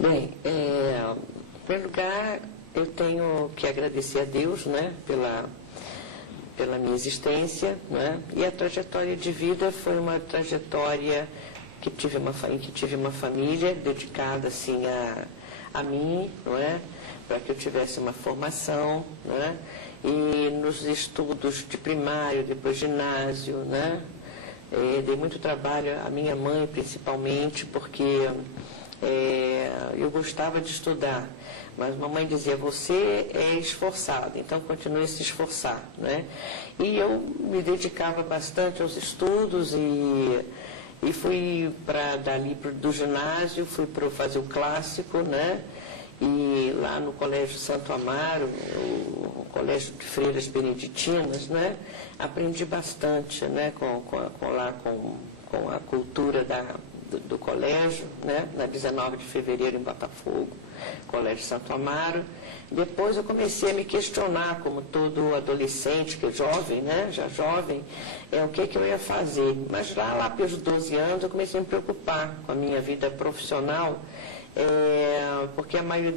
Bem, em primeiro lugar, eu tenho que agradecer a Deus, né, pela minha existência, né, e a trajetória de vida foi uma trajetória em que tive uma família dedicada assim a mim, não é, para que eu tivesse uma formação, né, e nos estudos de primário, depois ginásio, né, dei muito trabalho à minha mãe principalmente, porque eu gostava de estudar, mas mamãe dizia, você é esforçada, então continue a se esforçar, né? E eu me dedicava bastante aos estudos e fui dali do ginásio, fui para fazer o clássico, né? E lá no Colégio Santo Amaro, o Colégio de Freiras Beneditinas, né? Aprendi bastante, né? Com a cultura do colégio, né, na 19 de fevereiro em Botafogo, Colégio Santo Amaro. Depois eu comecei a me questionar, como todo adolescente, que é jovem, né, já jovem, o que eu ia fazer. Mas lá pelos 12 anos eu comecei a me preocupar com a minha vida profissional, porque a maioria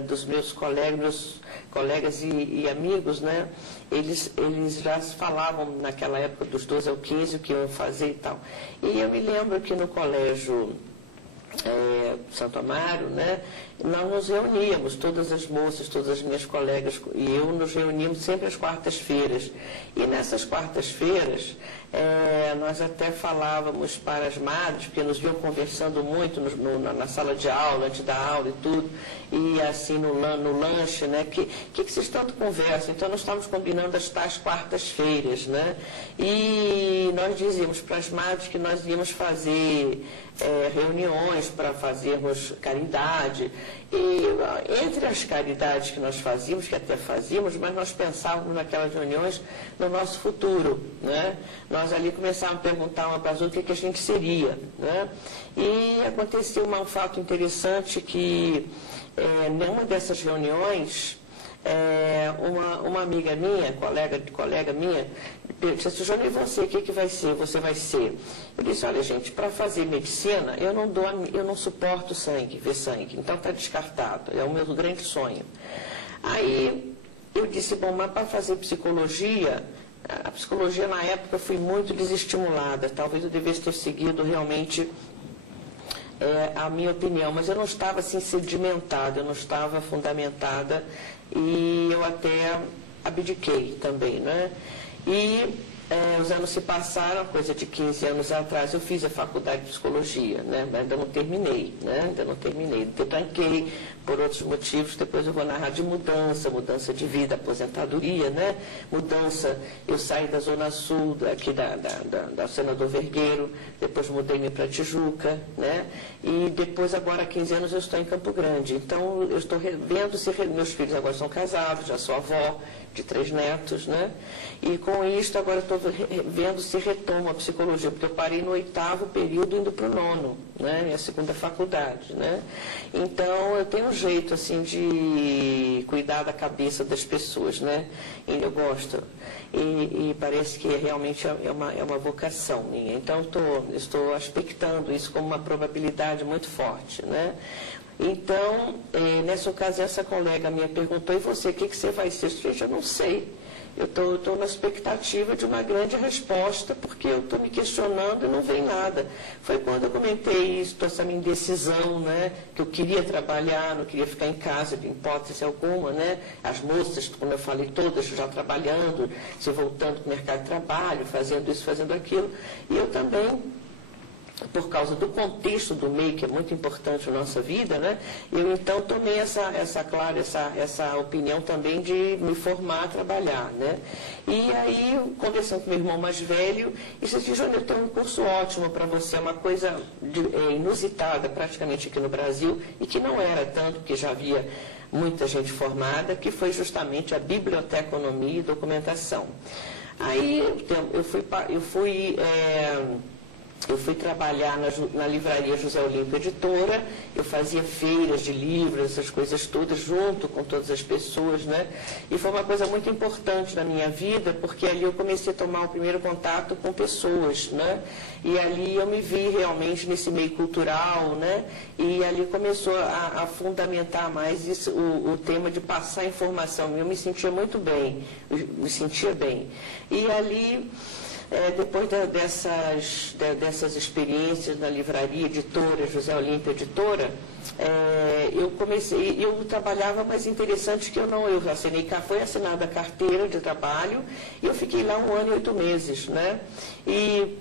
dos meus colegas e amigos, né, eles já falavam naquela época dos 12 ao 15 o que iam fazer e tal. E eu me lembro que no colégio Santo Amaro, né, nós nos reuníamos, todas as moças, todas as minhas colegas e eu nos reuníamos sempre às quartas-feiras. E nessas quartas-feiras, nós até falávamos para as madres, porque nos viam conversando muito na sala de aula, antes da aula e tudo, e assim no lanche, né, que vocês tanto conversam? Então nós estávamos combinando as tais quartas-feiras, né, e nós dizíamos para as madres que nós íamos fazer reuniões para fazermos caridade. E entre as caridades que nós fazíamos, que até fazíamos, mas nós pensávamos naquelas reuniões no nosso futuro, né? Nós ali começávamos a perguntar uma para as outras o que a gente seria, né? E aconteceu um fato interessante que numa dessas reuniões, uma amiga minha, colega minha, disse, Jônia, e você, o que vai ser? Você vai ser? Eu disse, olha gente, para fazer medicina, eu não suporto ver sangue, então está descartado, é o meu grande sonho. Aí eu disse, bom, mas para fazer psicologia, a psicologia na época foi muito desestimulada, talvez eu devesse ter seguido realmente a minha opinião, mas eu não estava assim sedimentada, eu não estava fundamentada e eu até abdiquei também, né? E os anos se passaram, coisa de 15 anos atrás, eu fiz a faculdade de psicologia, né? Mas ainda não terminei, né? Eu tranquei por outros motivos, depois eu vou narrar de mudança de vida, aposentadoria, né? Eu saí da Zona Sul, aqui da Senador Vergueiro, depois mudei-me para Tijuca, né? E depois, agora há 15 anos, eu estou em Campo Grande. Então, eu estou vendo se meus filhos agora são casados, já sou avó de 3 netos, né? E com isso, agora estou vendo se retomo a psicologia, porque eu parei no 8º período indo para o 9º, né? Minha segunda faculdade, né? Então, eu tenho um jeito, assim, de cuidar da cabeça das pessoas, né? E eu gosto. E parece que realmente é uma vocação minha. Então, estou aspectando isso como uma probabilidade muito forte, né? Então, nessa ocasião, essa colega minha perguntou, e você, o que você vai ser? Gente, eu não sei. Eu estou na expectativa de uma grande resposta, porque eu estou me questionando e não vem nada. Foi quando eu comentei isso, essa minha indecisão, né? Que eu queria trabalhar, não queria ficar em casa, de hipótese alguma, né? As moças, como eu falei, todas já trabalhando, se voltando para o mercado de trabalho, fazendo isso, fazendo aquilo. E eu também, por causa do contexto do meio, que é muito importante na nossa vida, né? Eu então tomei essa opinião também de me formar, trabalhar, né? E aí, conversando com meu irmão mais velho, ele disse, Jônia, eu tenho um curso ótimo para você, uma coisa inusitada praticamente aqui no Brasil, e que não era tanto, porque já havia muita gente formada, que foi justamente a biblioteconomia e documentação. Aí eu fui eu fui trabalhar na livraria José Olímpio Editora, eu fazia feiras de livros, essas coisas todas, junto com todas as pessoas, né? E foi uma coisa muito importante na minha vida, porque ali eu comecei a tomar o primeiro contato com pessoas, né? E ali eu me vi realmente nesse meio cultural, né? E ali começou a fundamentar mais isso, o tema de passar informação. Eu me sentia muito bem, me sentia bem. E ali... depois dessas experiências na livraria editora, José Olímpio Editora, eu trabalhava, mas interessante que eu foi assinada a carteira de trabalho e eu fiquei lá 1 ano e 8 meses, né? E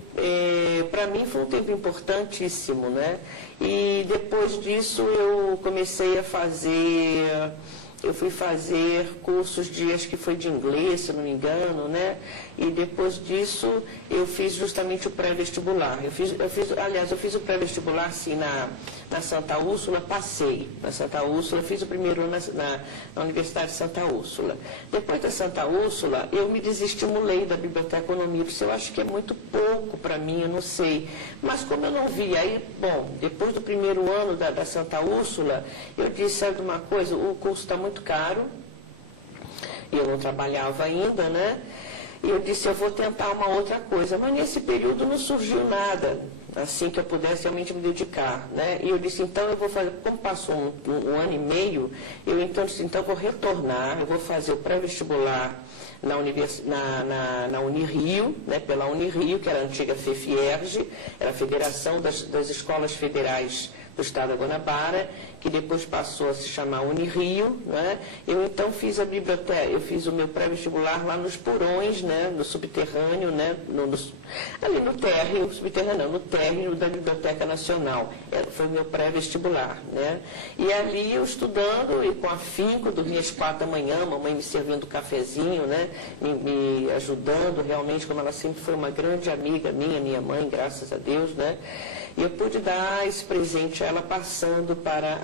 para mim foi um tempo importantíssimo, né? E depois disso eu comecei a fazer... Eu fui fazer cursos acho que foi de inglês, se não me engano, né? E depois disso eu fiz justamente o pré-vestibular. Eu fiz o pré-vestibular assim na Santa Úrsula, passei na Santa Úrsula, fiz o primeiro ano na Universidade de Santa Úrsula. Depois da Santa Úrsula, eu me desestimulei da biblioteconomia, porque eu acho que é muito pouco para mim, eu não sei. Mas como eu não vi, aí, bom, depois do primeiro ano da Santa Úrsula, eu disse, sabe uma coisa, o curso está muito caro, e eu não trabalhava ainda, né? E eu disse, eu vou tentar uma outra coisa. Mas nesse período não surgiu nada, assim, que eu pudesse realmente me dedicar, né? E eu disse, então eu vou fazer, como passou um ano e meio, eu então disse, então eu vou retornar, eu vou fazer o pré-vestibular na Unirio, né, pela Unirio, que era a antiga FEFIERJ, era a Federação das Escolas Federais do Estado da Guanabara, que depois passou a se chamar Unirio, né? Eu então fiz a biblioteca, eu fiz o meu pré-vestibular lá nos porões, né, no subterrâneo, né, ali no térreo, subterrâneo não, no térreo da Biblioteca Nacional. Foi o meu pré-vestibular, né? E ali eu estudando e com afinco, dormia às 4 da manhã, mamãe me servindo cafezinho, né, me ajudando realmente, como ela sempre foi uma grande amiga minha mãe, graças a Deus, né? E eu pude dar esse presente a ela passando para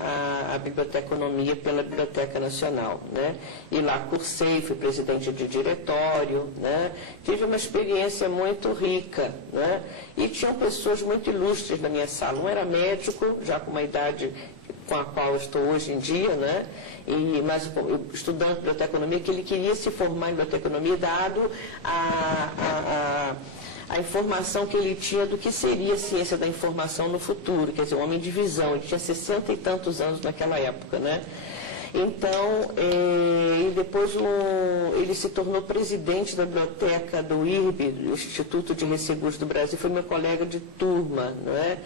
a biblioteconomia pela Biblioteca Nacional, né? E lá cursei, fui presidente de diretório, né? Tive uma experiência muito rica, né? E tinham pessoas muito ilustres na minha sala. Um era médico, já com uma idade com a qual eu estou hoje em dia, né? Mas estudando biblioteconomia, que ele queria se formar em biblioteconomia, dado a informação que ele tinha do que seria a ciência da informação no futuro, quer dizer, um homem de visão, ele tinha 60 e tantos anos naquela época, né? Então, e depois ele se tornou presidente da biblioteca do IRB, do Instituto de Resseguros do Brasil, foi meu colega de turma, não é?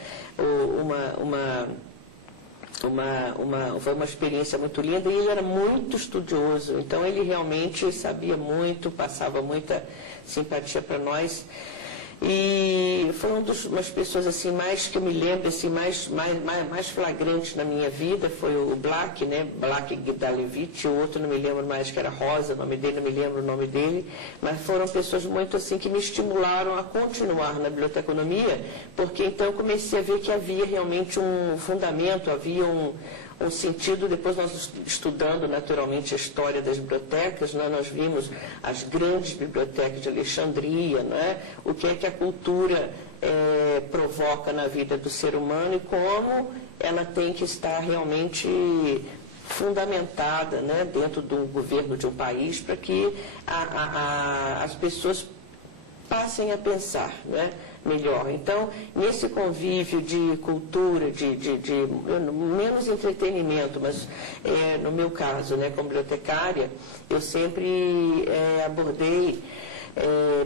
Foi uma experiência muito linda e ele era muito estudioso, então ele realmente sabia muito, passava muita simpatia para nós. E foi umas pessoas assim, mais que eu me lembro, assim, mais flagrantes na minha vida, foi o Black, né? Black Gdalevich, o outro não me lembro mais, que era Rosa, o nome dele, não me lembro o nome dele, mas foram pessoas muito assim que me estimularam a continuar na biblioteconomia, porque então eu comecei a ver que havia realmente um fundamento, havia um sentido. Depois nós estudando naturalmente a história das bibliotecas, né, nós vimos as grandes bibliotecas de Alexandria, né, o que é que a cultura provoca na vida do ser humano e como ela tem que estar realmente fundamentada, né, dentro do governo de um país para que as pessoas passem a pensar, né, melhor. Então, nesse convívio de cultura, de menos entretenimento, mas no meu caso, né, como bibliotecária, eu sempre abordei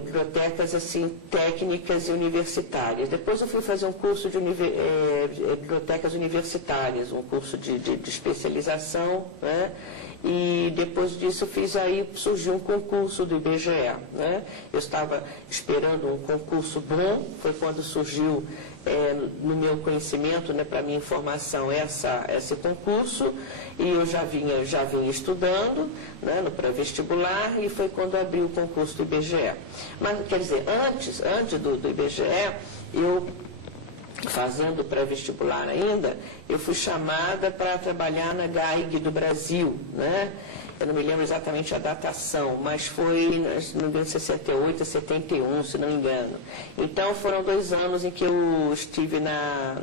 bibliotecas assim, técnicas e universitárias. Depois eu fui fazer um curso de bibliotecas universitárias, um curso de especialização, né? E depois disso surgiu um concurso do IBGE, né? Eu estava esperando um concurso bom, foi quando surgiu no meu conhecimento, né, para minha informação, esse concurso, e eu já vinha estudando, né, no pré-vestibular, e foi quando abriu o concurso do IBGE. Mas, quer dizer, antes do IBGE, eu, fazendo pré-vestibular ainda, eu fui chamada para trabalhar na GAIG do Brasil, né? eu não me lembro exatamente a datação, mas foi, se não me engano, 68 a 71, se não me engano. Então, foram 2 anos em que eu estive na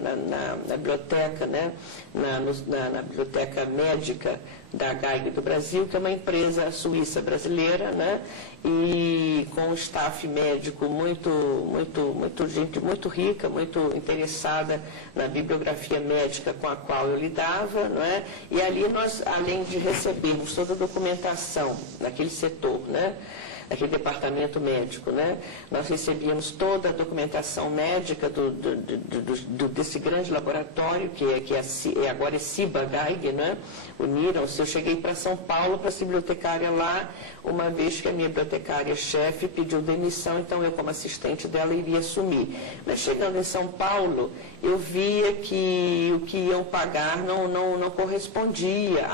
biblioteca, né? Na biblioteca médica da Geig do Brasil, que é uma empresa suíça brasileira, né? E com um staff médico gente muito rica, muito interessada na bibliografia médica com a qual eu lidava, não é? E ali nós, além de recebermos toda a documentação naquele setor, né? Aquele departamento médico, né? Nós recebíamos toda a documentação médica desse grande laboratório, agora é Ciba Geig, né? Uniram-se. Eu cheguei para São Paulo para ser bibliotecária lá, uma vez que a minha bibliotecária-chefe pediu demissão, então eu, como assistente dela, iria assumir. Mas chegando em São Paulo, eu via que o que iam pagar não correspondia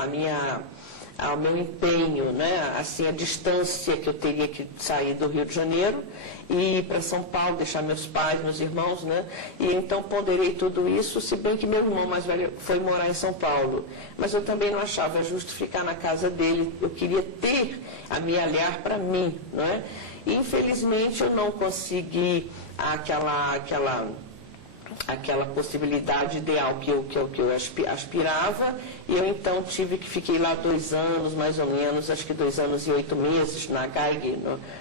ao meu empenho, né? Assim, a distância que eu teria que sair do Rio de Janeiro e ir para São Paulo, deixar meus pais, meus irmãos, né? E então ponderei tudo isso, se bem que meu irmão mais velho foi morar em São Paulo. Mas eu também não achava justo ficar na casa dele, eu queria ter a me aliar para mim, não é? E infelizmente eu não consegui aquela possibilidade ideal que eu aspirava, e eu então fiquei lá 2 anos, mais ou menos, acho que 2 anos e 8 meses na Geig,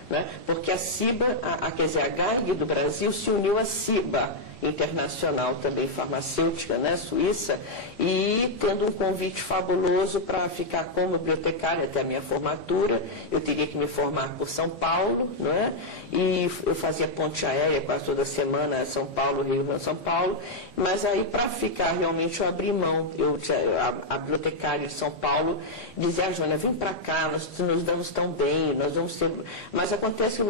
né? Porque a Ciba, a Geig do Brasil se uniu à Ciba internacional, também farmacêutica, né, suíça, e tendo um convite fabuloso para ficar como bibliotecária até a minha formatura. Eu teria que me formar por São Paulo, não é? E eu fazia ponte aérea quase toda semana, São Paulo, Rio, São Paulo, mas aí para ficar realmente eu abri mão. A bibliotecária de São Paulo dizia: Joana, vem para cá, nós nos damos tão bem, nós vamos ter... Mas acontece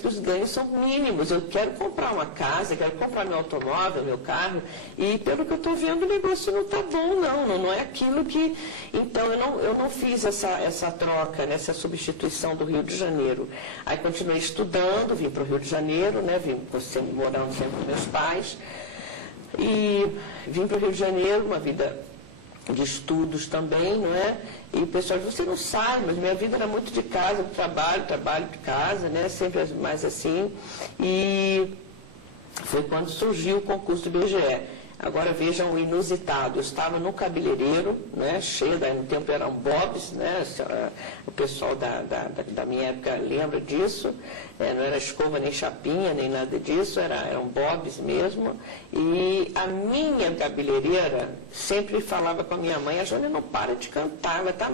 que os ganhos são mínimos. Eu quero comprar uma casa, quero comprar meu automóvel, meu carro, e pelo que eu estou vendo o negócio não está bom, não é aquilo que... Então eu não fiz essa troca, né, essa substituição do Rio de Janeiro. Aí continuei estudando, vim para o Rio de Janeiro, né, morando sempre com meus pais, e vim para o Rio de Janeiro, uma vida de estudos também, não é? E o pessoal diz: você não sai, mas minha vida era muito de casa, trabalho de casa, né, sempre mais assim. E foi quando surgiu o concurso do IBGE. Agora vejam o inusitado: eu estava no cabeleireiro, né, cheio, daí no tempo eram bobs, né, o pessoal da minha época lembra disso, não era escova nem chapinha, nem nada disso, eram bobs mesmo, e a minha cabeleireira sempre falava com a minha mãe: a Joana não para de cantar, ela está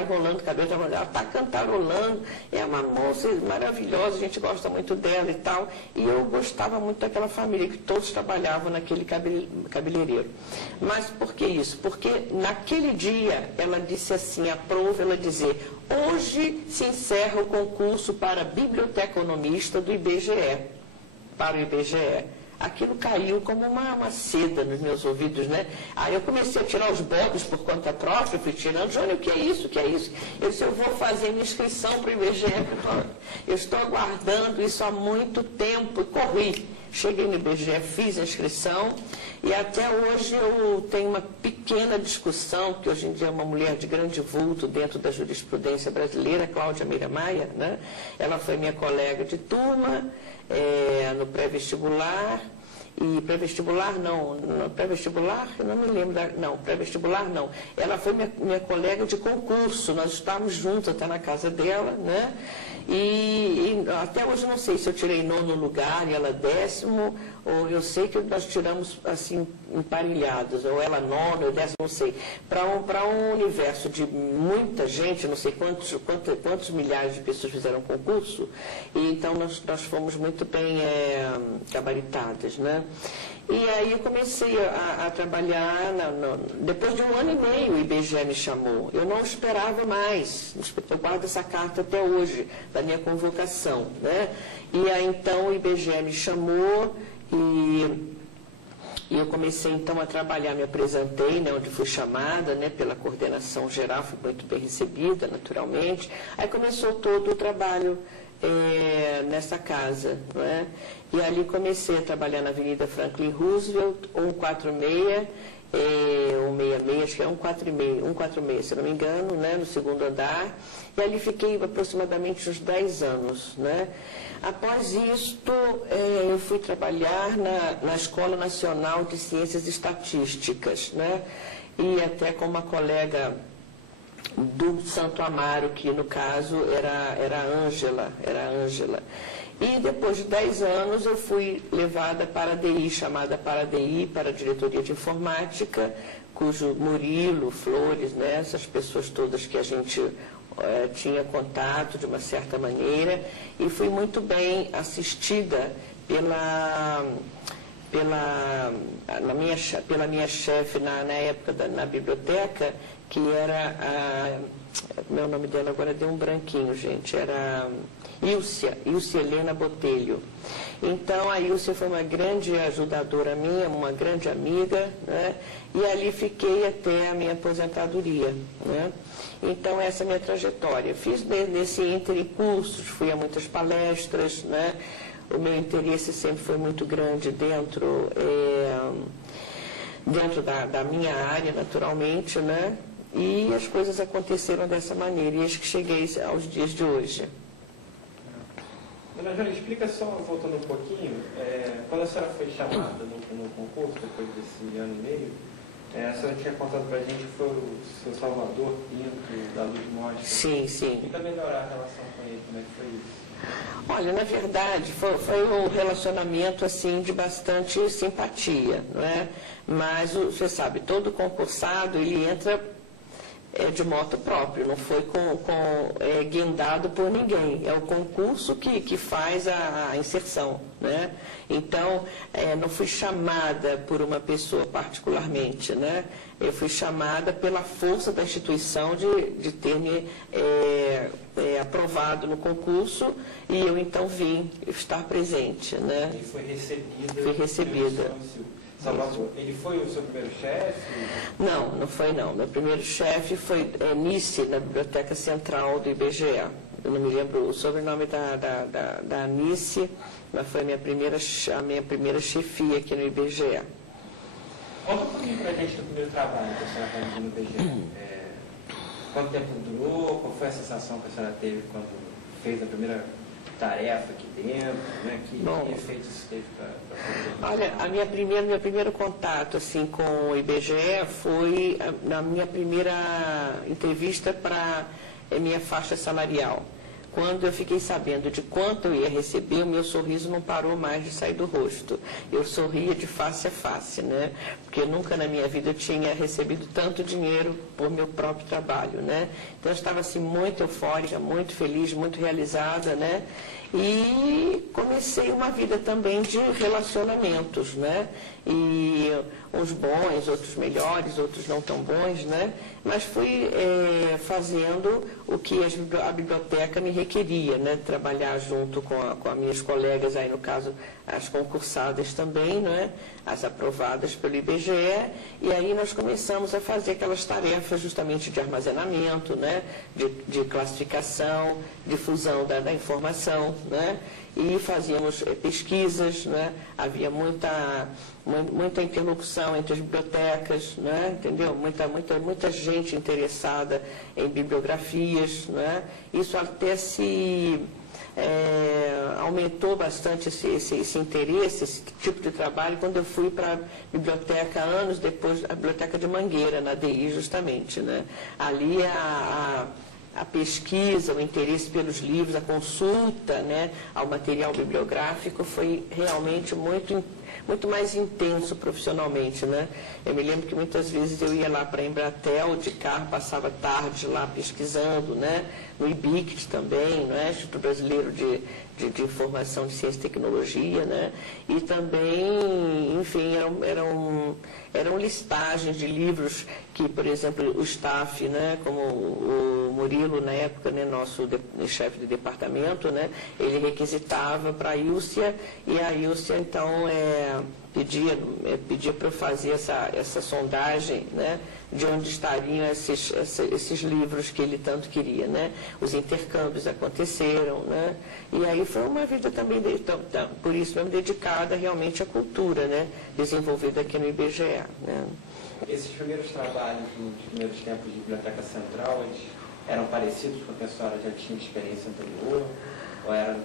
enrolando o cabelo, ela está cantarolando, é uma moça maravilhosa, a gente gosta muito dela e tal. E eu gostava muito daquela família, que todos trabalhavam naquele cabeleireiro. Mas por que isso? Porque naquele dia ela disse assim, ela dizia: hoje se encerra o concurso para biblioteconomista do IBGE, para o IBGE. Aquilo caiu como uma seda nos meus ouvidos, né? Aí eu comecei a tirar os bobos por conta própria, fui tirando. Jônia, o que é isso? O que é isso? Eu disse: eu vou fazer minha inscrição para o IBGE, eu estou aguardando isso há muito tempo, e corri. Cheguei no IBGE, fiz a inscrição, e até hoje eu tenho uma pequena discussão, que hoje em dia é uma mulher de grande vulto dentro da jurisprudência brasileira, Cláudia Meira Maia, né? Ela foi minha colega de turma no pré-vestibular, e pré-vestibular não me lembro, pré-vestibular não. Ela foi minha colega de concurso, nós estávamos juntos até na casa dela, né? E até hoje não sei se eu tirei 9º lugar e ela 10º, ou eu sei que nós tiramos assim emparelhados, ou ela 9º, ou 10º, não sei. Para um universo de muita gente, não sei quantos milhares de pessoas fizeram concurso, e então nós fomos muito bem gabaritadas, né? E aí eu comecei a trabalhar, depois de 1 ano e meio o IBGE me chamou. Eu não esperava mais, eu guardo essa carta até hoje, da minha convocação, né? E aí então o IBGE me chamou e eu comecei então a trabalhar, me apresentei, né, onde fui chamada, né, pela coordenação geral, fui muito bem recebida, naturalmente. Aí começou todo o trabalho nessa casa, não é? E ali comecei a trabalhar na Avenida Franklin Roosevelt, 146, um 66, acho que é um 146, se não me engano, né, no segundo andar, e ali fiquei aproximadamente uns 10 anos, né. Após isto, eu fui trabalhar na Escola Nacional de Ciências Estatísticas, né, e até com uma colega do Santo Amaro, que no caso era a Ângela. E depois de 10 anos eu fui levada para a DI, chamada para a DI, para a Diretoria de Informática, cujo Murilo, Flores, né, essas pessoas todas que a gente tinha contato de uma certa maneira, e fui muito bem assistida pela minha chefe na época na biblioteca, que era como é o nome dela agora? Deu um branquinho, gente. Era Ilcia Helena Botelho. Então, a Ilcia foi uma grande ajudadora minha, uma grande amiga, né? E ali fiquei até a minha aposentadoria, né? Então, essa é a minha trajetória. Fiz nesse intercursos, fui a muitas palestras, né? O meu interesse sempre foi muito grande dentro da minha área, naturalmente, né? E as coisas aconteceram dessa maneira, e acho que cheguei aos dias de hoje. Dona Jônia, explica só, voltando um pouquinho, quando a senhora foi chamada no concurso, depois desse ano e meio, a senhora tinha contado para a gente que foi o seu Salvador Pinto, da Luz Mostra. Sim, sim. Fica melhorar a relação com ele, como é que foi isso? Olha, na verdade, foi um relacionamento, assim, de bastante simpatia, não é? Mas, você sabe, todo concursado, ele entra de moto próprio, não foi guindado por ninguém. É o concurso que faz a inserção, né? Então, não fui chamada por uma pessoa particularmente, né? Eu fui chamada pela força da instituição de ter me aprovado no concurso, e eu então vim estar presente, né? E foi recebida. Fui recebida. Salvador, ele foi o seu primeiro chefe? Não foi não. Meu primeiro chefe foi Anice, na Biblioteca Central do IBGE. Eu não me lembro o sobrenome da Anice, mas foi a minha primeira chefia aqui no IBGE. Conta um pouquinho pra gente do primeiro trabalho que a senhora fez no IBGE. Quanto tempo durou? Qual foi a sensação que a senhora teve quando fez a primeira tarefa aqui dentro, né? Que efeitos isso teve para fazer? Olha, meu primeiro contato assim, com o IBGE foi na minha primeira entrevista para minha faixa salarial. Quando eu fiquei sabendo de quanto eu ia receber, o meu sorriso não parou mais de sair do rosto. Eu sorria de face a face, né? Porque nunca na minha vida eu tinha recebido tanto dinheiro por meu próprio trabalho, né? Então eu estava assim muito eufórica, muito feliz, muito realizada, né? E comecei uma vida também de relacionamentos, né? E uns bons, outros melhores, outros não tão bons, né? Mas fui fazendo o que a biblioteca me requeria, né? Trabalhar junto com as minhas colegas, aí no caso as concursadas também, né? As aprovadas pelo IBGE, e aí nós começamos a fazer aquelas tarefas justamente de armazenamento, né? De classificação, difusão da informação, né? E fazíamos pesquisas, né? Havia muita interlocução entre as bibliotecas, né? Entendeu? Muita gente interessada em bibliografias, né? Isso até aumentou bastante esse interesse, esse tipo de trabalho, quando eu fui para a biblioteca, anos depois, a biblioteca de Mangueira, na DI, justamente, né? Ali a pesquisa, o interesse pelos livros, a consulta, né, ao material bibliográfico foi realmente muito mais intenso profissionalmente, né? Eu me lembro que muitas vezes eu ia lá para a Embratel de carro, passava tarde lá pesquisando, né? No IBICT também, né? Instituto Brasileiro de Informação de Ciência e Tecnologia, né? E também, enfim, eram listagens de livros que, por exemplo, o staff, né? Como o Murilo, na época, né? Nosso chefe de departamento, né? Ele requisitava para a Ilcia, e a Ilcia, então, pedia para eu fazer essa sondagem, né? De onde estariam esses livros que ele tanto queria, né? Os intercâmbios aconteceram, né? E aí foi uma vida também, por isso mesmo, dedicada realmente à cultura, né? Desenvolvida aqui no IBGE, né? Esses primeiros trabalhos, nos primeiros tempos de Biblioteca Central, eles eram parecidos com o que a senhora já tinha experiência anterior? Ou era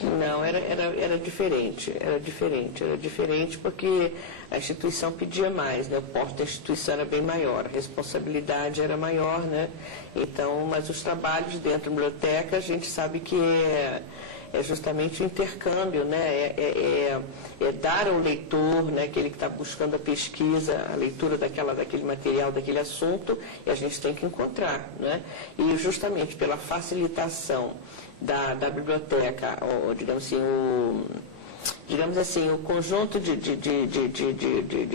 Não, era diferente porque a instituição pedia mais, né? O porte da instituição era bem maior, a responsabilidade era maior, né? Então, mas os trabalhos dentro da biblioteca, a gente sabe que é justamente o intercâmbio, né? É dar ao leitor, né, aquele que está buscando a pesquisa, a leitura daquele material, daquele assunto, e a gente tem que encontrar, né? E justamente pela facilitação da biblioteca, ou, digamos assim, o conjunto de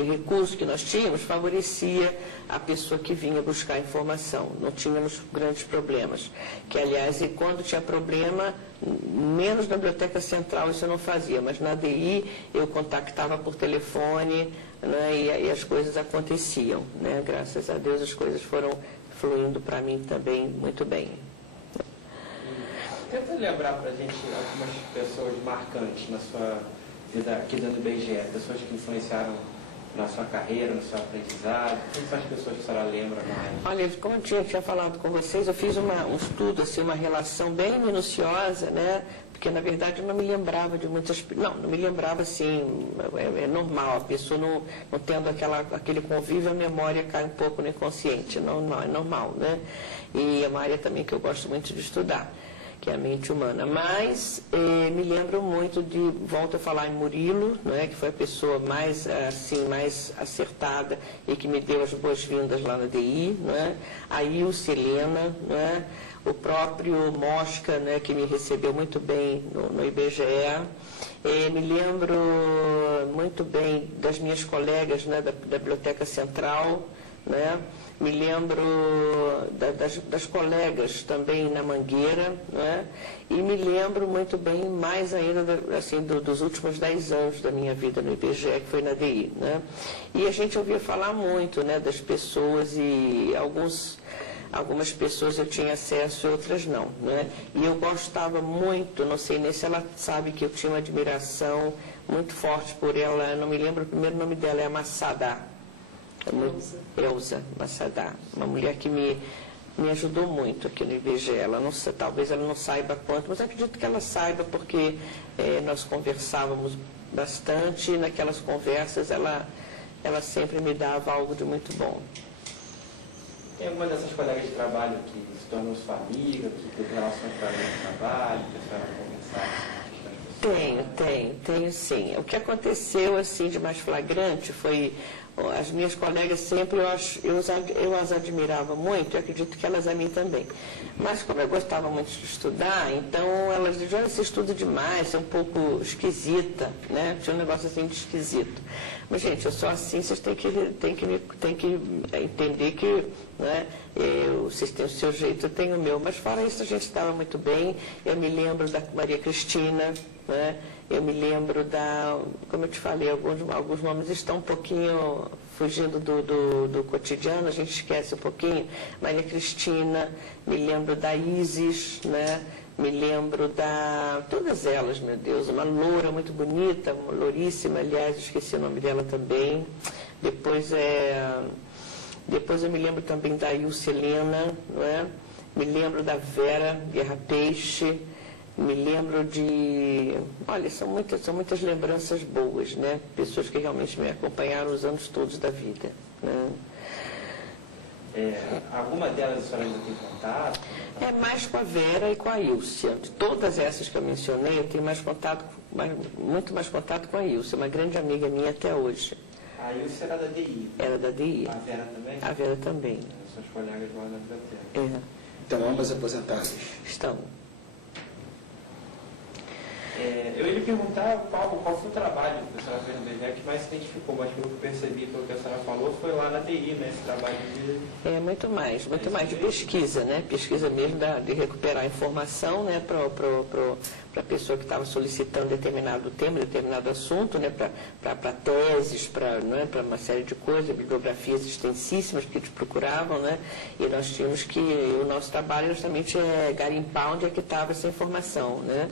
recursos que nós tínhamos favorecia a pessoa que vinha buscar informação. Não tínhamos grandes problemas. Que, aliás, e quando tinha problema, menos na Biblioteca Central isso eu não fazia, mas na DI eu contactava por telefone, né, e as coisas aconteciam, né? Graças a Deus as coisas foram fluindo para mim também muito bem. Tenta lembrar para a gente algumas pessoas marcantes na sua vida aqui dentro do IBGE, pessoas que influenciaram na sua carreira, no seu aprendizado. Quem são as pessoas que a senhora lembra mais? Olha, como eu tinha falado com vocês, eu fiz um estudo, assim, uma relação bem minuciosa, né? Porque, na verdade, eu não me lembrava de muitas... Não me lembrava, assim, é normal, a pessoa não tendo aquele convívio, a memória cai um pouco no inconsciente, não é normal, né? E é uma área também que eu gosto muito de estudar, que é a mente humana. Mas me lembro muito volto a falar em Murilo, não é, que foi a pessoa mais acertada e que me deu as boas-vindas lá na DI, não é? A Ilse Helena, não é? O próprio Mosca, né, que me recebeu muito bem no IBGE. Me lembro muito bem das minhas colegas, né, da Biblioteca Central, né? Me lembro das colegas também na Mangueira, né? E me lembro muito bem, mais ainda, assim, dos últimos 10 anos da minha vida no IBGE, que foi na DI, né? E a gente ouvia falar muito, né, das pessoas, e algumas pessoas eu tinha acesso e outras não, né? E eu gostava muito, não sei nem se ela sabe que eu tinha uma admiração muito forte por ela, não me lembro o primeiro nome dela, é a Massadá. Elza Massadá, uma mulher que me ajudou muito aqui no IBGE. Talvez ela não saiba quanto, mas acredito que ela saiba, porque nós conversávamos bastante, e naquelas conversas ela sempre me dava algo de muito bom. Tem alguma dessas colegas de trabalho que se tornou sua amiga, que teve relações para além do trabalho, que a senhora conversava? Tenho sim. O que aconteceu assim de mais flagrante foi... As minhas colegas sempre, eu as admirava muito, e acredito que elas a mim também. Mas como eu gostava muito de estudar, então elas diziam, você estuda demais, você é um pouco esquisita, né? Tinha um negócio assim de esquisito. Mas, gente, eu sou assim, vocês têm que entender que, né, vocês têm o seu jeito, eu tenho o meu. Mas fora isso, a gente estava muito bem. Eu me lembro da Maria Cristina, né? Eu me lembro como eu te falei, alguns nomes estão um pouquinho fugindo do cotidiano, a gente esquece um pouquinho. Maria Cristina, me lembro da Isis, né? Me lembro todas elas, meu Deus, uma loura muito bonita, uma louríssima, aliás, esqueci o nome dela também. Depois eu me lembro também da Ilse Helena, não é? Me lembro da Vera Guerra Peixe. Me lembro olha, são muitas lembranças boas, né? Pessoas que realmente me acompanharam os anos todos da vida, né? Alguma delas a senhora ainda tem contato? É mais com a Vera e com a Ilse. De todas essas que eu mencionei, eu tenho muito mais contato com a Ilse, uma grande amiga minha até hoje. A Ilse era da DI? Era da DI. A Vera também? A Vera também. Suas colegas lá na biblioteca. Então, ambas aposentadas? Estão. Eu ia lhe perguntar qual foi o trabalho que a senhora fez no IBGE que mais se identificou, mas pelo que eu percebi, pelo que a senhora falou, foi lá na TI, né? Esse trabalho de... Muito mais de pesquisa, né? Pesquisa mesmo de recuperar a informação, né? Para a pessoa que estava solicitando determinado tema, determinado assunto, né? Para teses, para uma série de coisas, bibliografias extensíssimas que eles procuravam, né? E nós tínhamos o nosso trabalho justamente é garimpar onde é que estava essa informação, né?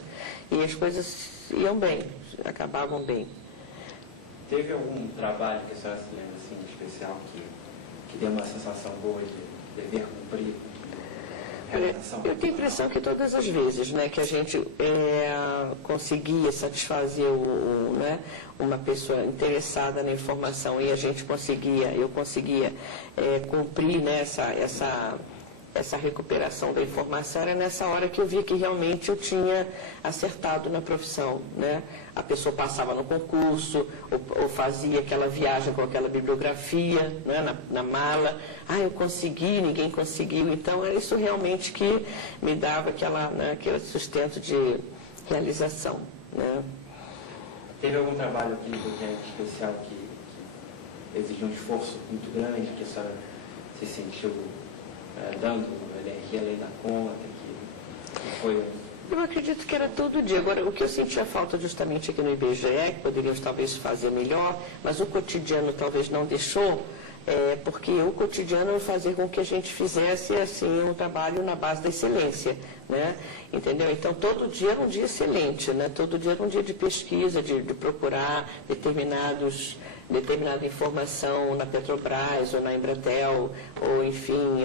E as coisas iam bem, acabavam bem. Teve algum trabalho que a senhora se lembra assim, especial que deu uma sensação boa de dever cumprir? Eu tenho a impressão que todas as vezes, né, que a gente conseguia satisfazer né, uma pessoa interessada na informação e eu conseguia cumprir, né, essa recuperação da informação, era nessa hora que eu via que realmente eu tinha acertado na profissão, né? A pessoa passava no concurso, ou fazia aquela viagem com aquela bibliografia, né, na mala. Eu consegui, ninguém conseguiu. Então, é isso realmente que me dava aquele sustento de realização, né? Teve algum trabalho aqui especial que exigiu um esforço muito grande, que a senhora se sentiu dando energia além da conta, que foi... Eu acredito que era todo dia. Agora, o que eu sentia falta justamente aqui no IBGE, que poderíamos talvez fazer melhor, mas o cotidiano talvez não deixou, porque o cotidiano fazia com que a gente fizesse assim um trabalho na base da excelência, né? Entendeu? Então, todo dia era um dia excelente, né? Todo dia era um dia de pesquisa, de procurar determinada informação na Petrobras ou na Embratel, ou enfim,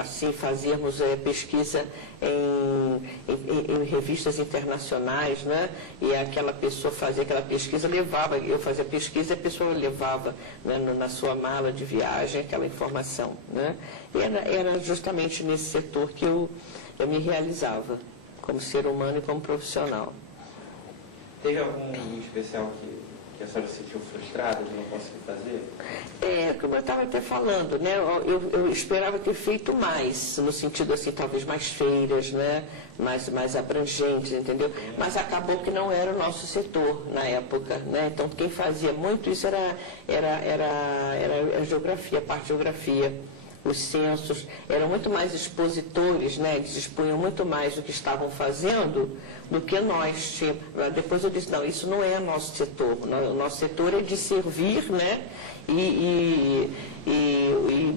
assim fazermos pesquisa em revistas internacionais, né? E aquela pessoa fazia aquela pesquisa, eu fazia pesquisa e a pessoa levava, né, na sua mala de viagem aquela informação, né? E era justamente nesse setor que eu me realizava como ser humano e como profissional. Teve algum especial que a senhora se sentiu frustrada de não conseguir fazer? Como eu estava até falando, né? Eu esperava ter feito mais, no sentido assim, talvez mais feiras, né? mais abrangentes, entendeu? Mas acabou que não era o nosso setor na época, né? Então, quem fazia muito isso era a geografia, a parte de geografia. Os censos eram muito mais expositores, né? Eles expunham muito mais do que estavam fazendo do que nós. Depois eu disse, não, isso não é nosso setor. O nosso setor é de servir, né? E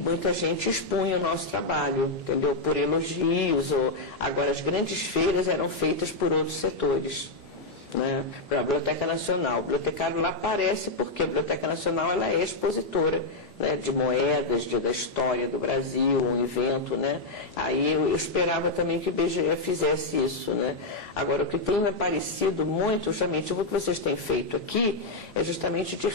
muita gente expunha o nosso trabalho, entendeu? Por elogios. Agora, as grandes feiras eram feitas por outros setores. Né, para a Biblioteca Nacional. O bibliotecário lá aparece porque a Biblioteca Nacional ela é expositora, né, de moedas, da história do Brasil, um evento, né? Aí eu esperava também que o IBGE fizesse isso, né? Agora, o que tem me parecido muito, justamente, o que vocês têm feito aqui, é justamente de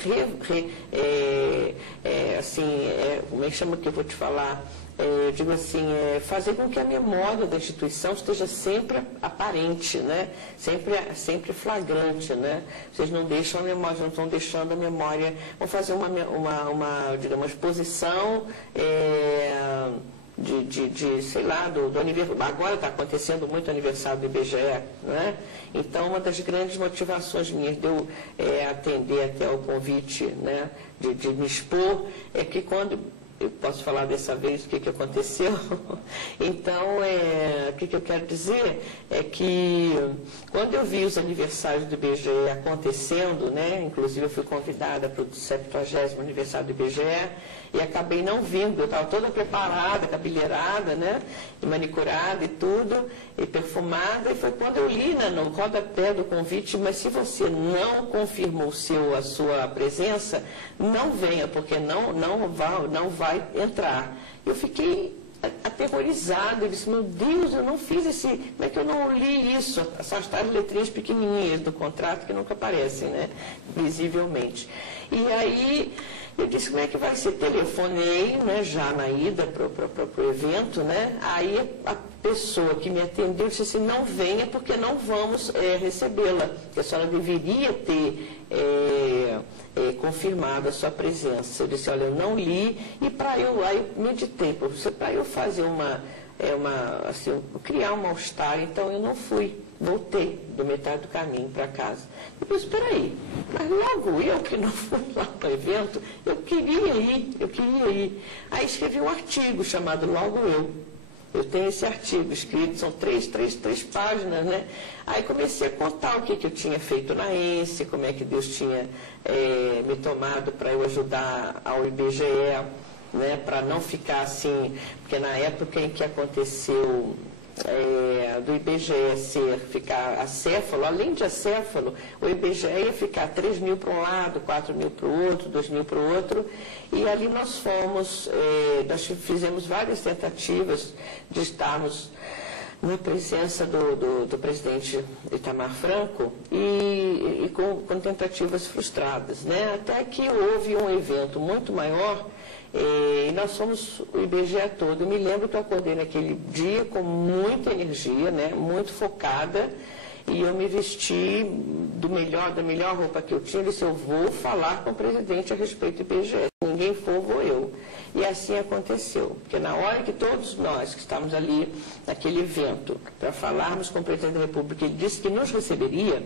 como é que chama que eu vou te falar? Eu digo assim, fazer com que a memória da instituição esteja sempre aparente, né? Sempre flagrante, né? Vocês não deixam a memória, não estão deixando a memória. Vão fazer uma exposição sei lá, do aniversário. Agora está acontecendo muito o aniversário do IBGE, né? Então, uma das grandes motivações minhas de eu atender até o convite, né, de me expor, é que quando... Eu posso falar dessa vez o que aconteceu? Então, o que eu quero dizer é que quando eu vi os aniversários do IBGE acontecendo, né, inclusive eu fui convidada para o 70º aniversário do IBGE e acabei não vindo, eu estava toda preparada, cabeleireada, né, e manicurada e tudo, e perfumada, e foi quando eu li no rodapé do convite, mas se você não confirmou a sua presença, não venha, porque não vai entrar. Eu fiquei aterrorizada, eu disse, meu Deus, eu não fiz como é que eu não li isso? Essas tais letrinhas pequenininhas do contrato que nunca aparecem, né, visivelmente. E aí eu disse, como é que vai ser? Telefonei, né, já na ida para o evento, né? Aí a pessoa que me atendeu disse assim, não venha porque não vamos recebê-la. A senhora deveria ter confirmado a sua presença. Eu disse, olha, eu não li, e aí eu meditei, para eu fazer criar um mal-estar, então eu não fui. Voltei do metade do caminho para casa. Depois, espera aí, mas logo eu que não fui lá para o evento, eu queria ir. Aí escrevi um artigo chamado Logo Eu. Eu tenho esse artigo escrito, são três páginas, né? Aí comecei a contar o que eu tinha feito na ENSE, como é que Deus tinha me tomado para eu ajudar ao IBGE, né? Para não ficar assim, porque na época em que aconteceu do IBGE ficar acéfalo, além de acéfalo, o IBGE ia ficar 3 mil para um lado, 4 mil para o outro, 2 mil para o outro, e ali nós fizemos várias tentativas de estarmos na presença do presidente Itamar Franco e com tentativas frustradas, né? Até que houve um evento muito maior e nós fomos o IBGE todo. Eu me lembro que eu acordei naquele dia com muita energia, né? Muito focada, e eu me vesti da melhor roupa que eu tinha. Eu disse, eu vou falar com o presidente a respeito do IBGE. Se ninguém for, vou eu. E assim aconteceu, porque na hora que todos nós que estávamos ali naquele evento para falarmos com o presidente da República, ele disse que nos receberia.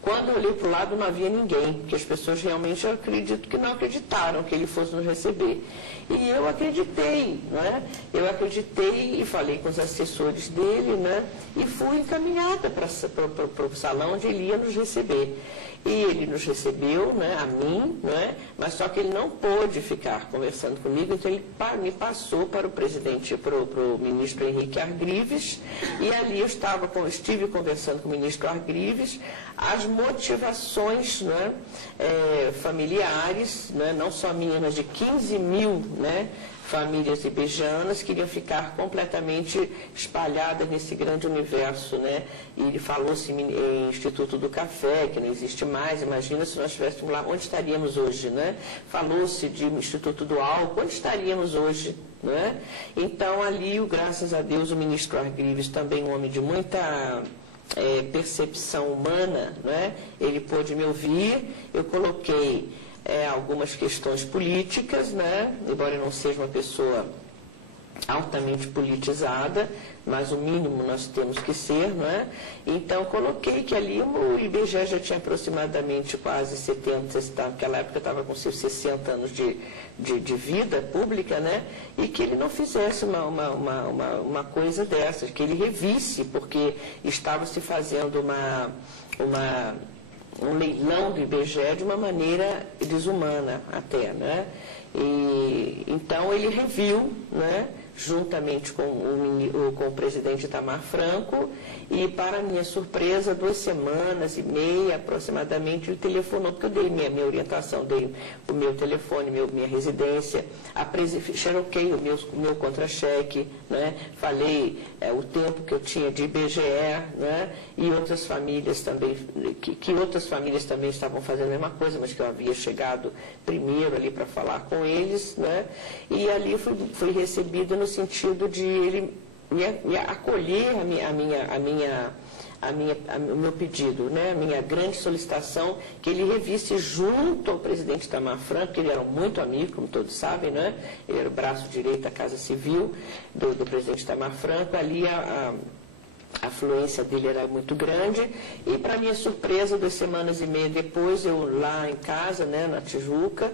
Quando eu olhei para o lado, não havia ninguém, porque as pessoas realmente, eu acredito que não acreditaram que ele fosse nos receber. E eu acreditei, não é? Eu acreditei e falei com os assessores dele, né? E fui encaminhada para o salão onde ele ia nos receber. E ele nos recebeu, né, a mim, né, mas só que ele não pôde ficar conversando comigo, então ele me passou para o presidente, para o ministro Henrique Argrives, e ali eu estive conversando com o ministro Argrives as motivações, né, familiares, né, não só minhas, mas de 15 mil, né, famílias ibejanas queriam ficar completamente espalhadas nesse grande universo, né? E ele falou-se em Instituto do Café, que não existe mais. Imagina se nós estivéssemos lá, onde estaríamos hoje, né? Falou-se de Instituto do Álcool, onde estaríamos hoje, né? Então, ali, graças a Deus, o ministro Argrives, também um homem de muita percepção humana, né? Ele pôde me ouvir, eu coloquei algumas questões políticas, né? Embora eu não seja uma pessoa altamente politizada, mas o mínimo nós temos que ser, não é? Então, coloquei que ali o IBGE já tinha aproximadamente quase 70, naquela época estava com seus 60 anos de vida pública, né? E que ele não fizesse uma coisa dessas, que ele revisse, porque estava se fazendo um leilão do IBGE de uma maneira desumana até, né? E então ele reviu, né, juntamente com o presidente Itamar Franco, e para minha surpresa, 2 semanas e meia aproximadamente, ele telefonou, porque eu dei minha orientação, dei o meu telefone, minha residência, xeroquei o meu contra-cheque, né, falei o tempo que eu tinha de IBGE, né, e outras famílias também, que outras famílias também estavam fazendo a mesma coisa, mas que eu havia chegado primeiro ali para falar com eles, né, e ali fui recebida no sentido de ele me acolher o meu pedido, né, a minha grande solicitação, que ele revisse junto ao presidente Itamar Franco, que ele era muito amigo, como todos sabem, né, ele era o braço direito da Casa Civil do presidente Itamar Franco, ali a afluência dele era muito grande, e para minha surpresa, 2 semanas e meia depois, eu lá em casa, né, na Tijuca,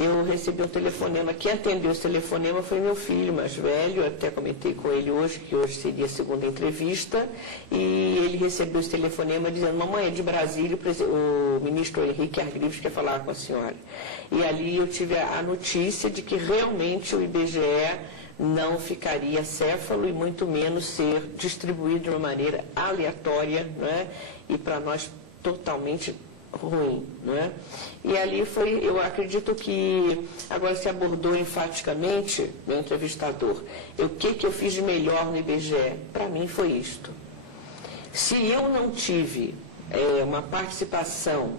eu recebi um telefonema. Quem atendeu esse telefonema foi meu filho mais velho, eu até comentei com ele hoje, que hoje seria a segunda entrevista, e ele recebeu esse telefonema dizendo, mamãe, é de Brasília, o ministro Henrique Argrives quer falar com a senhora. E ali eu tive a notícia de que realmente o IBGE não ficaria acéfalo e muito menos ser distribuído de uma maneira aleatória, né? E para nós totalmente ruim, não é? E ali eu acredito que agora se abordou enfaticamente, meu entrevistador, o que eu fiz de melhor no IBGE? Para mim foi isto. Se eu não tive uma participação,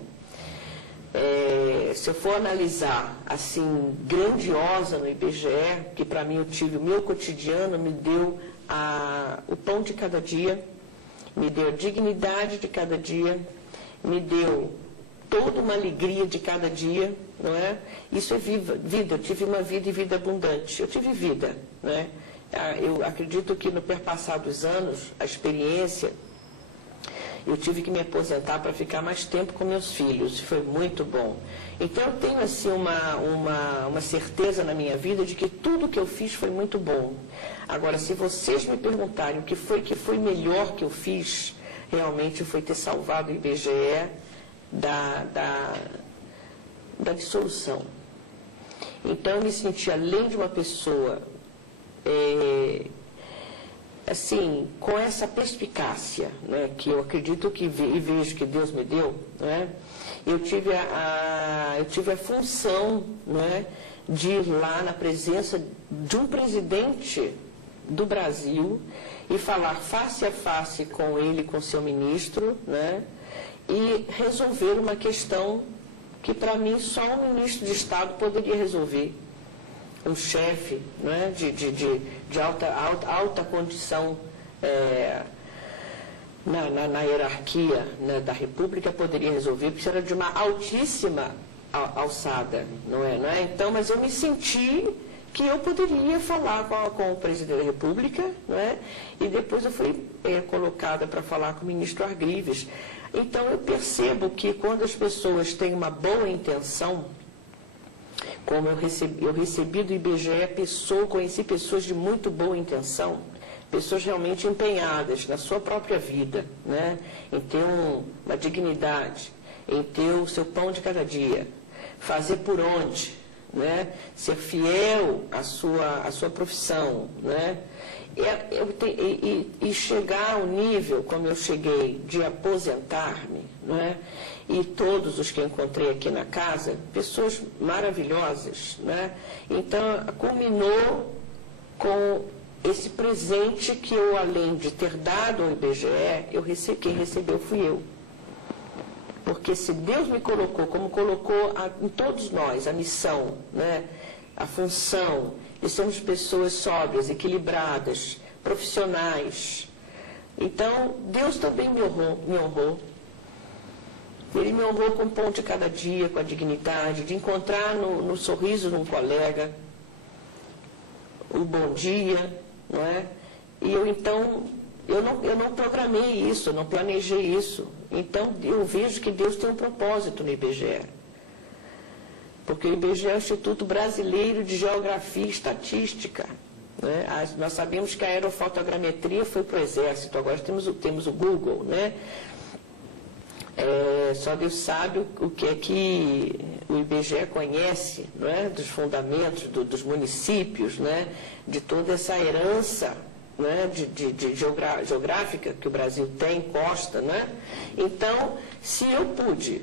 se eu for analisar assim, grandiosa no IBGE, que para mim eu tive o meu cotidiano, me deu o pão de cada dia, me deu a dignidade de cada dia, me deu toda uma alegria de cada dia, não é? Isso é vida. Eu tive uma vida e vida abundante. Eu tive vida, não é? Eu acredito que no perpassar dos anos, a experiência, eu tive que me aposentar para ficar mais tempo com meus filhos. Foi muito bom. Então, eu tenho assim uma certeza na minha vida de que tudo que eu fiz foi muito bom. Agora, se vocês me perguntarem o que foi melhor que eu fiz, realmente foi ter salvado o IBGE da dissolução. Então, eu me senti, além de uma pessoa assim, com essa perspicácia, né, que eu acredito que e vejo que Deus me deu, né, eu tive a função, né, de ir lá na presença de um presidente do Brasil e falar face a face com ele, com seu ministro, né, e resolver uma questão que para mim só um ministro de Estado poderia resolver. Um chefe, né, de alta condição na hierarquia, né, da República poderia resolver, porque era de uma altíssima alçada, não é? Então, mas eu me senti que eu poderia falar com o presidente da República, não é? E depois eu fui colocada para falar com o ministro Argrives. Então, eu percebo que quando as pessoas têm uma boa intenção, como eu recebi do IBGE conheci pessoas de muito boa intenção, pessoas realmente empenhadas na sua própria vida, né? Em ter uma dignidade, em ter o seu pão de cada dia, fazer por onde, né? Ser fiel à sua profissão, né? E chegar ao nível, como eu cheguei, de aposentar-me, né? E todos os que encontrei aqui na casa, pessoas maravilhosas, né? Então, culminou com esse presente que eu, além de ter dado ao IBGE, quem recebeu fui eu. Porque se Deus me colocou, como colocou em todos nós, a missão, né? A função de sermos pessoas sóbrias, equilibradas, profissionais. Então, Deus também me honrou. Ele me honrou com o pão de cada dia, com a dignidade, de encontrar no sorriso de um colega o bom dia, não é? E eu não programei isso, eu não planejei isso. Então, eu vejo que Deus tem um propósito no IBGE. Porque o IBGE é o Instituto Brasileiro de Geografia e Estatística. Né? Nós sabemos que a aerofotogrametria foi para o Exército, agora temos o Google, né? Só Deus sabe o que é que o IBGE conhece, não é? Dos fundamentos dos municípios, né? De toda essa herança, né? Geográfica que o Brasil tem, costa, né? Então, se eu pude,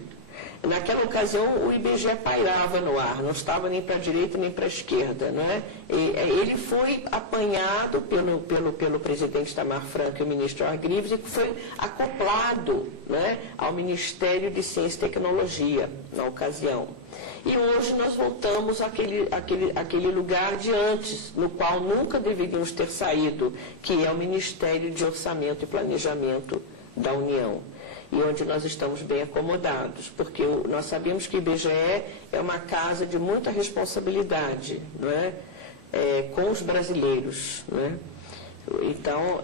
naquela ocasião o IBGE pairava no ar, não estava nem para a direita nem para a esquerda, não é? Ele foi apanhado pelo presidente Itamar Franco e o ministro Argrives e foi acoplado, né, ao Ministério de Ciência e Tecnologia na ocasião. E hoje nós voltamos àquele lugar de antes, no qual nunca deveríamos ter saído, que é o Ministério de Orçamento e Planejamento da União. E onde nós estamos bem acomodados, porque nós sabemos que o IBGE é uma casa de muita responsabilidade, não é? Com os brasileiros, não é? Então,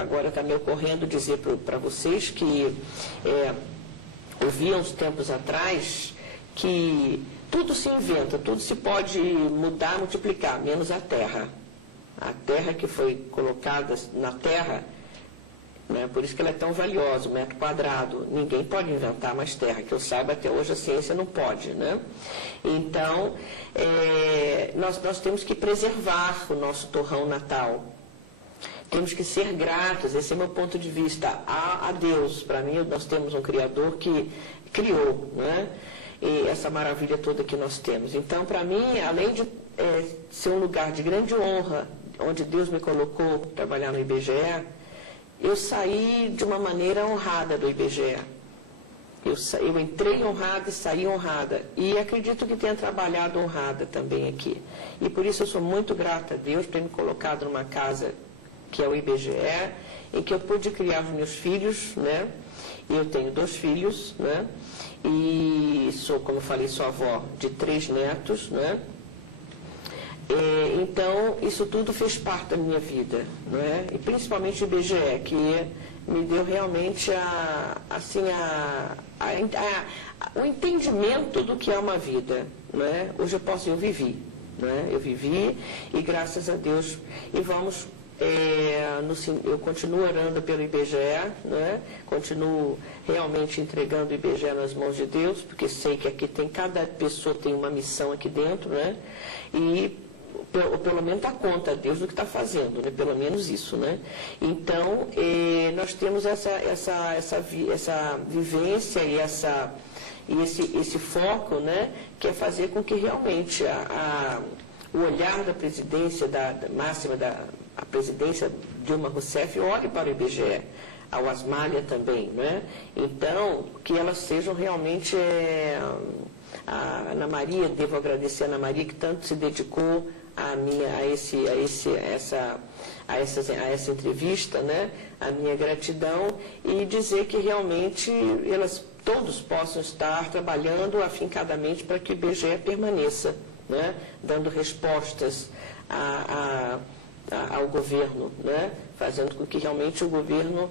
agora está me ocorrendo dizer para vocês que eu vi há uns tempos atrás que tudo se inventa, tudo se pode mudar, multiplicar, menos a terra. A terra que foi colocada na terra, né? Por isso que ela é tão valiosa, 1 metro quadrado. Ninguém pode inventar mais terra, que eu saiba, até hoje a ciência não pode, né? Então, nós temos que preservar o nosso torrão natal. Temos que ser gratos, esse é o meu ponto de vista, a Deus. Para mim, nós temos um Criador que criou, né? E essa maravilha toda que nós temos. Então, para mim, além de ser um lugar de grande honra, onde Deus me colocou para trabalhar no IBGE, eu saí de uma maneira honrada do IBGE. Eu entrei honrada e saí honrada. E acredito que tenha trabalhado honrada também aqui. E por isso eu sou muito grata a Deus por ter me colocado numa casa que é o IBGE, em que eu pude criar os meus filhos, né? E eu tenho 2 filhos, né? E sou, como eu falei, sou avó de 3 netos, né? Então, isso tudo fez parte da minha vida, não é? E principalmente o IBGE, que me deu realmente o entendimento do que é uma vida, não é? Hoje eu vivi, não é? Eu vivi e graças a Deus, e vamos, eu continuo orando pelo IBGE, não é? Continuo realmente entregando o IBGE nas mãos de Deus, porque sei que aqui cada pessoa tem uma missão aqui dentro, né? E ou pelo menos dar conta a Deus do que está fazendo, né? Pelo menos isso, né? Então, nós temos essa vivência e esse foco, né? Que é fazer com que realmente o olhar da presidência, a presidência Dilma Rousseff olhe para o IBGE, ao Asmália também, né? Então, que elas sejam realmente... A Ana Maria, devo agradecer a Ana Maria que tanto se dedicou a essa entrevista, né? A minha gratidão, e dizer que realmente todos possam estar trabalhando afincadamente para que o IBGE permaneça, né? Dando respostas ao governo, né? Fazendo com que realmente o governo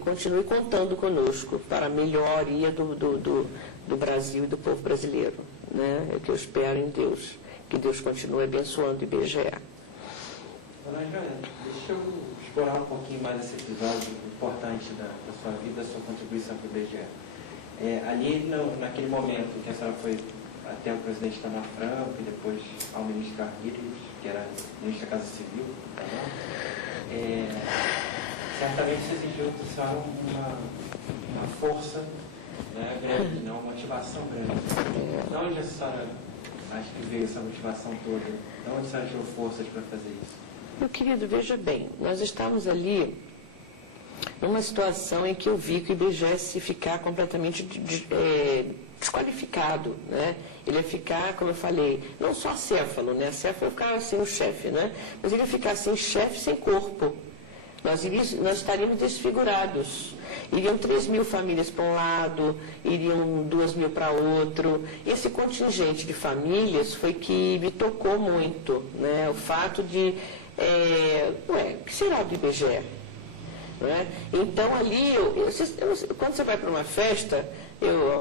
continue contando conosco para a melhoria do Brasil e do povo brasileiro, né? É o que eu espero em Deus, que Deus continue abençoando o IBGE. Dona Joana, deixa eu explorar um pouquinho mais esse episódio importante da sua vida, da sua contribuição para o IBGE. Ali, naquele momento que a senhora foi até o presidente Itamar Franco e depois ao ministro Cargueiros, que era ministro da Casa Civil, certamente se exigiu da senhora uma força, né, grande, uma motivação grande. De onde a senhora acha que veio essa motivação toda? De onde a senhora tirou forças para fazer isso? Meu querido, veja bem, nós estávamos ali numa situação em que eu vi que o IBGE se ficar completamente desqualificado, né? Ele ia ficar, como eu falei, não só acéfalo, né? Acéfalo ficar sem o chefe, né? Mas ele ia ficar sem chefe, sem corpo. Nós estaríamos desfigurados. Iriam 3.000 famílias para um lado, iriam 2.000 para outro. Esse contingente de famílias foi que me tocou muito, né? O fato de, o que será do IBGE? Né? Então ali, quando você vai para uma festa,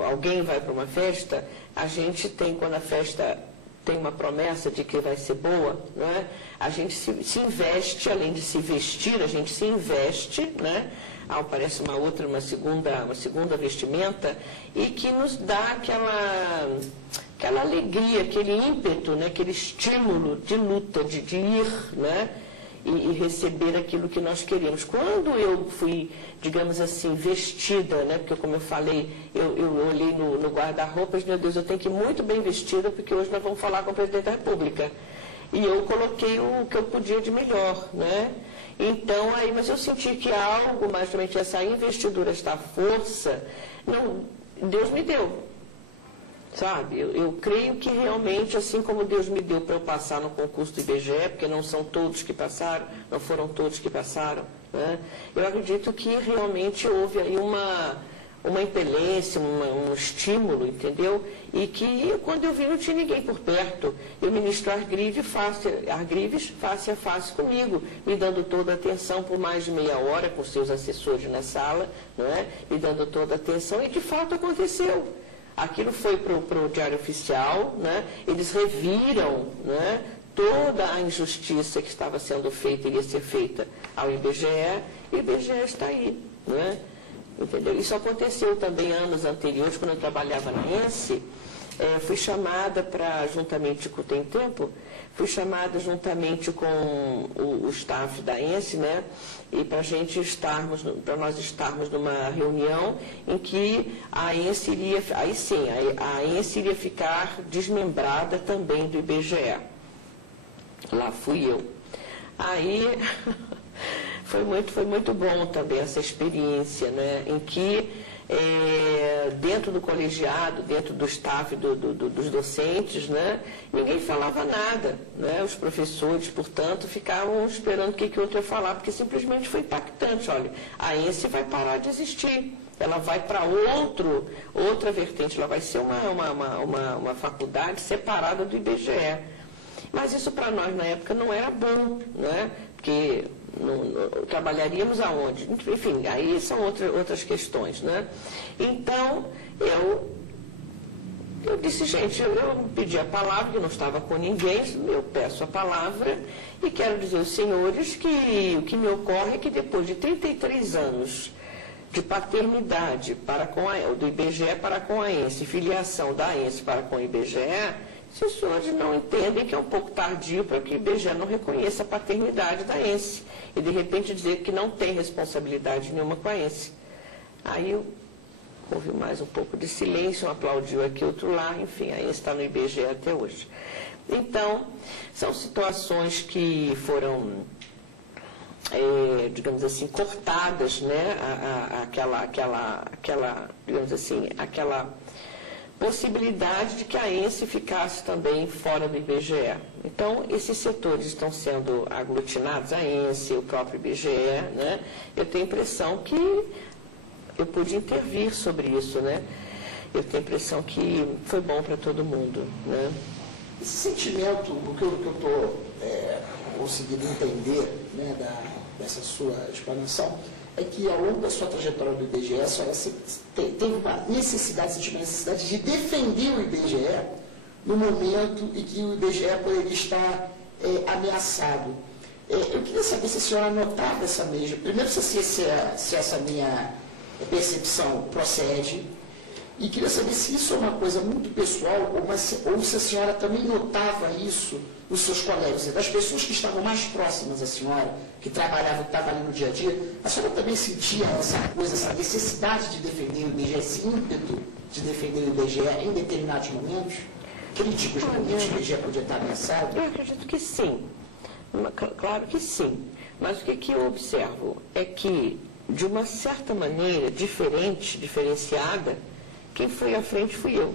alguém vai para uma festa, a gente tem, quando a festa tem uma promessa de que vai ser boa, né? A gente se investe, além de se vestir, a gente se investe, né? Parece uma segunda vestimenta, e que nos dá aquela alegria, aquele ímpeto, né? Aquele estímulo de luta, de ir, né? E receber aquilo que nós queríamos. Quando eu fui, digamos assim, vestida, né? Porque, como eu falei, eu olhei no guarda-roupas, meu Deus, eu tenho que ir muito bem vestida, porque hoje nós vamos falar com o presidente da República. E eu coloquei o que eu podia de melhor, né? Então, mas eu senti que algo, mais somente essa investidura, essa força, Deus me deu. Sabe, eu creio que realmente, assim como Deus me deu para eu passar no concurso do IBGE, porque não são todos que passaram, não foram todos que passaram, né? Eu acredito que realmente houve aí uma impelência, um estímulo, entendeu? E que quando eu vi não tinha ninguém por perto. E o ministro Argrives face a face comigo, me dando toda a atenção por mais de meia hora, com seus assessores na sala, não é? Me dando toda a atenção, e de fato aconteceu. Aquilo foi para o Diário Oficial, né? Eles reviram, né, toda a injustiça que estava sendo feita, iria ser feita ao IBGE, e o IBGE está aí, né? Entendeu? Isso aconteceu também anos anteriores, quando eu trabalhava na ENSE, fui chamada juntamente com o Tem Tempo, fui chamada juntamente com o staff da ENSE, né? E para nós estarmos numa reunião em que a ENSE iria, a ENSE iria ficar desmembrada também do IBGE. Lá fui eu. Aí foi muito bom também essa experiência, né? Em que dentro do colegiado, dentro do staff dos docentes, né? Ninguém falava nada, né? Os professores, portanto, ficavam esperando o que o outro ia falar, porque simplesmente foi impactante. Olha, a ENSE vai parar de existir, ela vai para outra vertente, ela vai ser uma faculdade separada do IBGE. Mas isso para nós na época não era bom, né? Porque trabalharíamos aonde? Enfim, aí são outras questões, né? Então, eu disse, gente, eu pedi a palavra, que não estava com ninguém, eu peço a palavra e quero dizer aos senhores que o que me ocorre é que depois de 33 anos de paternidade do IBGE para com a ENSE, filiação da ENSE para com o IBGE, se os senhores não entendem que é um pouco tardio para que o IBGE não reconheça a paternidade da ENSE e, de repente, dizer que não tem responsabilidade nenhuma com a ENSE. Aí houve mais um pouco de silêncio, um aplaudiu aqui, outro lá, enfim, a ENSE está no IBGE até hoje. Então, são situações que foram, digamos assim, cortadas, né, digamos assim, aquela possibilidade de que a ENSE ficasse também fora do IBGE. Então, esses setores estão sendo aglutinados, a ENSE, o próprio IBGE, né? Eu tenho a impressão que eu pude intervir sobre isso, né? Eu tenho a impressão que foi bom para todo mundo, né? Esse sentimento, o que eu estou conseguindo entender, né, dessa sua explanação, é que ao longo da sua trajetória do IBGE, a senhora teve uma necessidade, sentiu uma necessidade de defender o IBGE no momento em que o IBGE poderia estar ameaçado. Eu queria saber se a senhora notava essa mesma. Primeiro, se essa minha percepção procede, e queria saber se isso é uma coisa muito pessoal ou se a senhora também notava isso nos seus colegas, das pessoas que estavam mais próximas à senhora, que estavam ali no dia a dia. A senhora também sentia essa coisa, essa necessidade de defender o IBGE, esse ímpeto de defender o IBGE em determinados momentos, críticos, momentos que o IBGE podia estar ameaçado? Eu acredito que sim, claro que sim, mas o que eu observo é que, de uma certa maneira, diferenciada, quem foi à frente fui eu.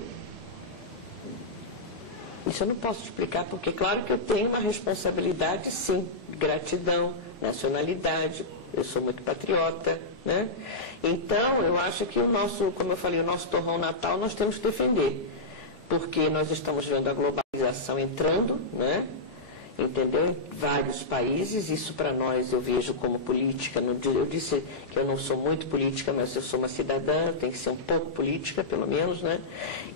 Isso eu não posso explicar, porque claro que eu tenho uma responsabilidade, sim, gratidão, nacionalidade, eu sou muito patriota, né? Então, eu acho que o nosso, como eu falei, o nosso torrão natal nós temos que defender, porque nós estamos vendo a globalização entrando, né? Entendeu? Em vários países, isso para nós eu vejo como política. Eu disse que eu não sou muito política, mas eu sou uma cidadã, tem que ser um pouco política, pelo menos, né?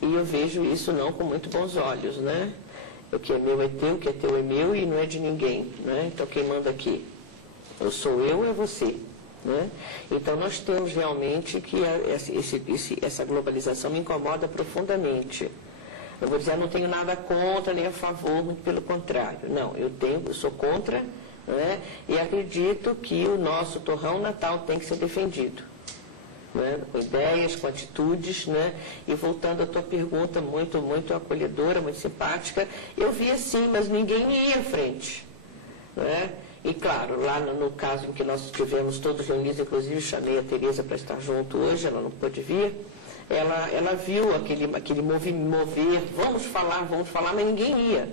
E eu vejo isso não com muito bons olhos, né? O que é meu é teu, o que é teu é meu e não é de ninguém, né? Então quem manda aqui? Eu sou eu, é você, né? Então nós temos realmente que essa globalização me incomoda profundamente. Eu vou dizer, eu não tenho nada contra nem a favor, muito pelo contrário. Não, eu sou contra, né? E acredito que o nosso torrão natal tem que ser defendido, né? Com ideias, com atitudes, né? E voltando à tua pergunta, muito acolhedora, muito simpática, eu via sim, mas ninguém ia à frente, né? E claro, lá no caso em que nós estivemos todos reunidos, inclusive chamei a Tereza para estar junto hoje, ela não pôde vir. Ela viu aquele mover, vamos falar, mas ninguém ia,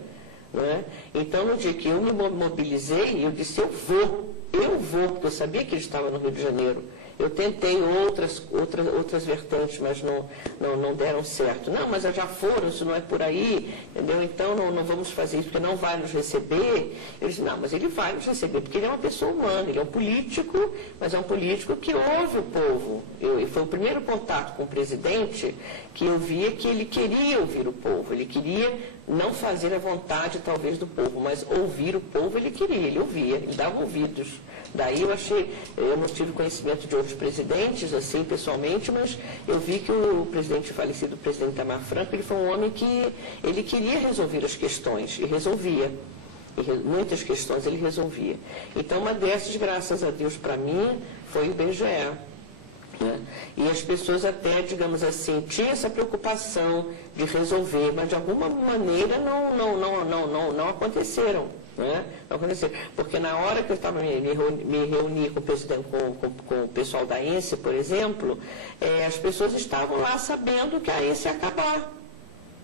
né? Então, no dia que eu me mobilizei, eu disse, eu vou, porque eu sabia que ele estava no Rio de Janeiro. Eu tentei outras vertentes, mas não deram certo. Não, mas já foram, isso não é por aí, entendeu? Então não vamos fazer isso, porque não vai nos receber. Eu disse, não, mas ele vai nos receber, porque ele é uma pessoa humana, ele é um político, mas é um político que ouve o povo. E foi o primeiro contato com o presidente que eu via que ele queria ouvir o povo, ele queria não fazer a vontade, talvez, do povo, mas ouvir o povo ele queria, ele ouvia, ele dava ouvidos. Daí eu não tive conhecimento de outros presidentes, assim, pessoalmente, mas eu vi que o falecido presidente Itamar Franco, ele foi um homem que ele queria resolver as questões, e resolvia. Muitas questões ele resolvia. Então, uma dessas, graças a Deus, para mim, foi o IBGE. Né? E as pessoas até, digamos assim, tinham essa preocupação de resolver, mas de alguma maneira não aconteceram. Né? Não aconteceu. Porque na hora que eu estava me reunir com o pessoal da ENSE, por exemplo, as pessoas estavam lá sabendo que a ENSE ia acabar.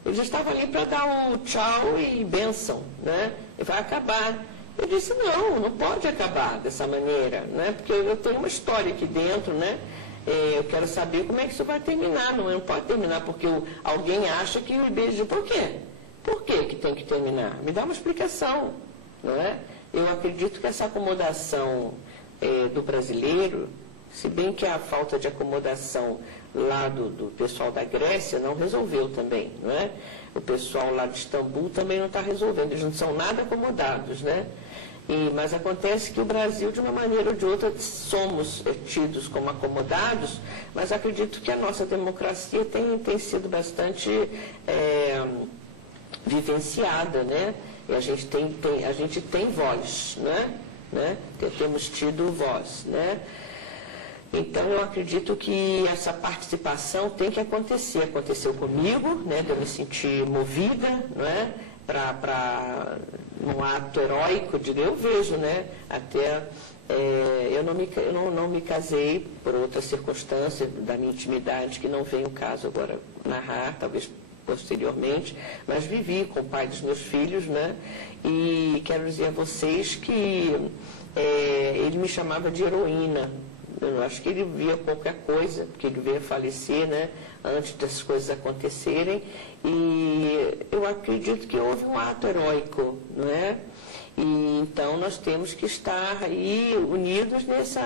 Eles estavam ali para dar o tchau e bênção, né? E vai acabar. Eu disse, não pode acabar dessa maneira, né? Porque eu tenho uma história aqui dentro, né? Eu quero saber como é que isso vai terminar. Não pode terminar porque alguém acha que o IBGE... Por quê? Por que tem que terminar? Me dá uma explicação. Não é? Eu acredito que essa acomodação do brasileiro, se bem que a falta de acomodação lá do pessoal da Grécia não resolveu também, não é? O pessoal lá de Istambul também não está resolvendo, eles não são nada acomodados, né? Mas acontece que o Brasil, de uma maneira ou de outra, somos tidos como acomodados, mas acredito que a nossa democracia tem sido bastante vivenciada, né? E a gente tem voz, né? Temos tido voz, né? Então, eu acredito que essa participação tem que acontecer. Aconteceu comigo, né? De eu me sentir movida, não é? Para um ato heróico, eu vejo, né? Até eu não me casei por outra circunstância da minha intimidade, que não vem o caso agora narrar, talvez posteriormente, mas vivi com o pai dos meus filhos, né? E quero dizer a vocês que ele me chamava de heroína. Eu acho que ele via qualquer coisa, porque ele veio a falecer, né? Antes das coisas acontecerem, e eu acredito que houve um ato heróico, não é? E então nós temos que estar aí unidos nessa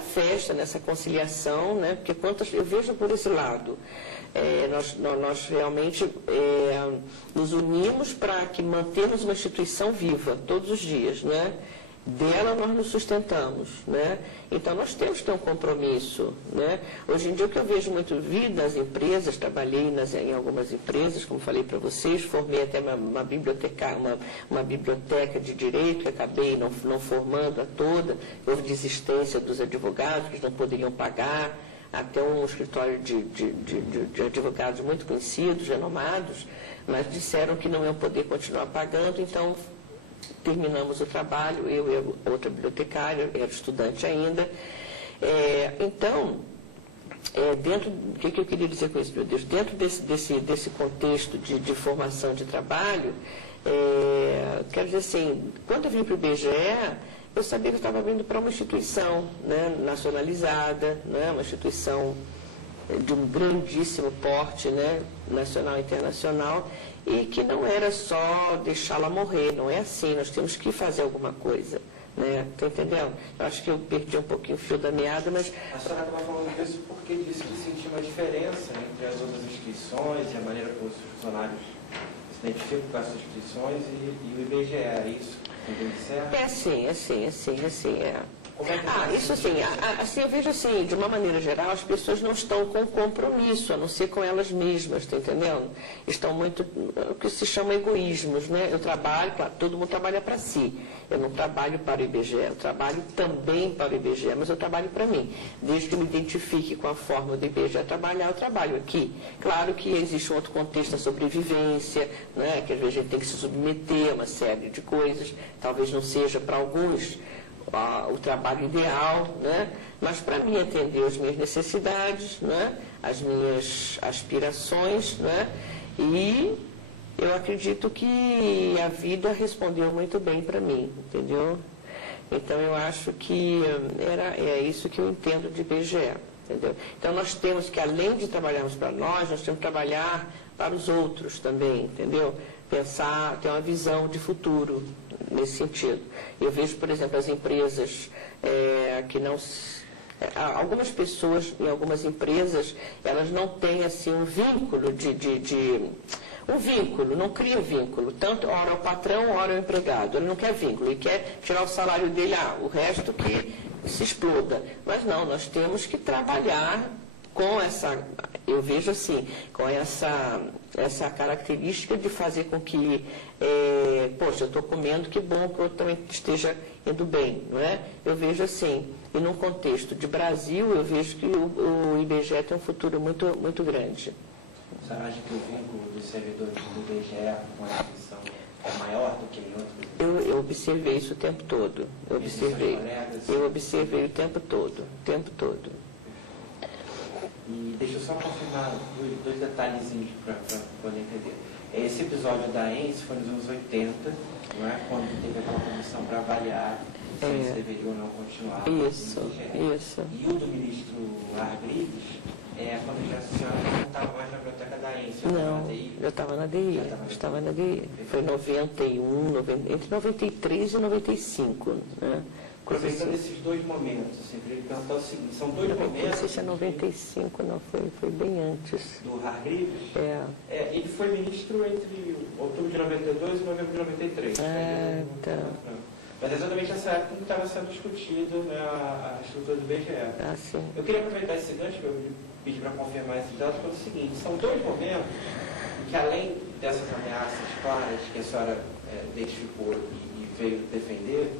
festa, nessa conciliação, né? Porque eu vejo por esse lado, nós realmente nos unimos para que mantermos uma instituição viva todos os dias, né? Dela nós nos sustentamos, né? Então nós temos que ter um compromisso, né? Hoje em dia o que eu vejo muito nas empresas, trabalhei em algumas empresas, como falei para vocês, formei até uma biblioteca de direito, que acabei não formando a toda, houve desistência dos advogados que não poderiam pagar, até um escritório de advogados muito conhecidos, renomados, mas disseram que não iam poder continuar pagando, então terminamos o trabalho, eu e a outra bibliotecária, eu era estudante ainda. O que eu queria dizer com isso, meu Deus? Dentro desse contexto de formação de trabalho, quero dizer assim, quando eu vim para o IBGE, eu sabia que eu estava vindo para uma instituição, né, nacionalizada, né, uma instituição de um grandíssimo porte, né, nacional e internacional, e que não era só deixá-la morrer, não é assim, nós temos que fazer alguma coisa, né? Está entendendo? Eu acho que eu perdi um pouquinho o fio da meada, mas... A senhora estava falando disso porque disse que sentia uma diferença entre as outras instituições e a maneira como os funcionários se identificam com essas instituições e o IBGE, é isso? É sim. Isso assim, eu vejo assim, de uma maneira geral, as pessoas não estão com compromisso, a não ser com elas mesmas, está entendendo? Estão muito, o que se chama egoísmos, né? Eu trabalho, claro, todo mundo trabalha para si. Eu não trabalho para o IBGE, eu trabalho também para o IBGE, mas eu trabalho para mim. Desde que me identifique com a forma do IBGE trabalhar, eu trabalho aqui. Claro que existe um outro contexto, a sobrevivência, né? Que às vezes a gente tem que se submeter a uma série de coisas, talvez não seja para alguns o trabalho ideal, né? Mas para mim atender as minhas necessidades, né? As minhas aspirações, né? E eu acredito que a vida respondeu muito bem para mim, entendeu? Então eu acho que é isso que eu entendo de IBGE, entendeu? Então nós temos que, além de trabalharmos para nós temos que trabalhar para os outros também, entendeu? Pensar, ter uma visão de futuro nesse sentido. Eu vejo, por exemplo, as empresas que não... algumas pessoas em algumas empresas, elas não têm assim um vínculo um vínculo, não cria vínculo. Tanto ora é o patrão, ora é o empregado. Ele não quer vínculo, ele quer tirar o salário dele, o resto que se exploda. Mas não, nós temos que trabalhar com essa, eu vejo assim, com essa característica de fazer com que, poxa, eu estou comendo, que bom que o outro também esteja indo bem, não é? Eu vejo assim, e num contexto de Brasil, eu vejo que o IBGE tem um futuro muito, muito grande. Você acha que o vínculo dos servidores do IBGE com a instituição é maior do que em outros? Eu observei isso o tempo todo, eu observei o tempo todo. E deixa eu só confirmar dois detalhezinhos para poder entender. Esse episódio da ENSE foi nos anos 80, não é? Quando teve aquela comissão para avaliar se eles deveriam ou não continuar. Isso. E o do ministro Argrives, quando já a senhora não estava mais na biblioteca da ENSE, eu estava na DI. Estava na DI. Foi entre 93 e 95, né? Aproveitando esses dois momentos, assim, para ele perguntar o seguinte, são dois momentos... Não sei se é 95, não, foi bem antes. Do Hargreaves? Ele foi ministro entre outubro de 92 e novembro de 93. Tá. Mas é exatamente essa época que estava sendo discutido, né, a estrutura do IBGE. Ah, sim. Eu queria aproveitar esse gancho que eu pedi para confirmar esse dado pelo seguinte: são dois momentos em que, além dessas ameaças claras que a senhora identificou e veio defender,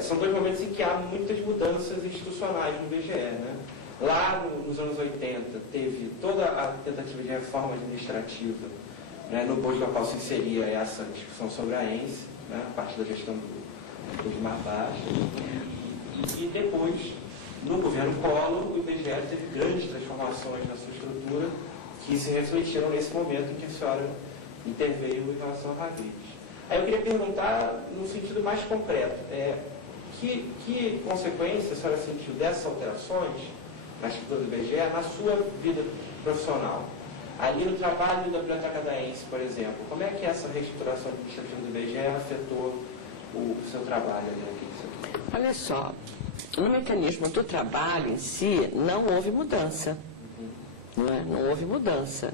são dois momentos em que há muitas mudanças institucionais no IBGE, né? Lá nos anos 80, teve toda a tentativa de reforma administrativa, né, no bojo da qual se inseria essa discussão sobre a ENSE, né, a partir da gestão do Gilmar Baixa. E depois, no governo Collor, o IBGE teve grandes transformações na sua estrutura que se refletiram nesse momento em que a senhora interveio em relação a Havrid. Aí eu queria perguntar, no sentido mais concreto, que consequência a senhora sentiu dessas alterações na estrutura do IBGE na sua vida profissional? Ali no trabalho da Biblioteca da ENSE, por exemplo, como é que essa reestruturação administrativa do IBGE afetou o seu trabalho ali naquele setor? Olha só, no mecanismo do trabalho em si, não houve mudança. Não houve mudança.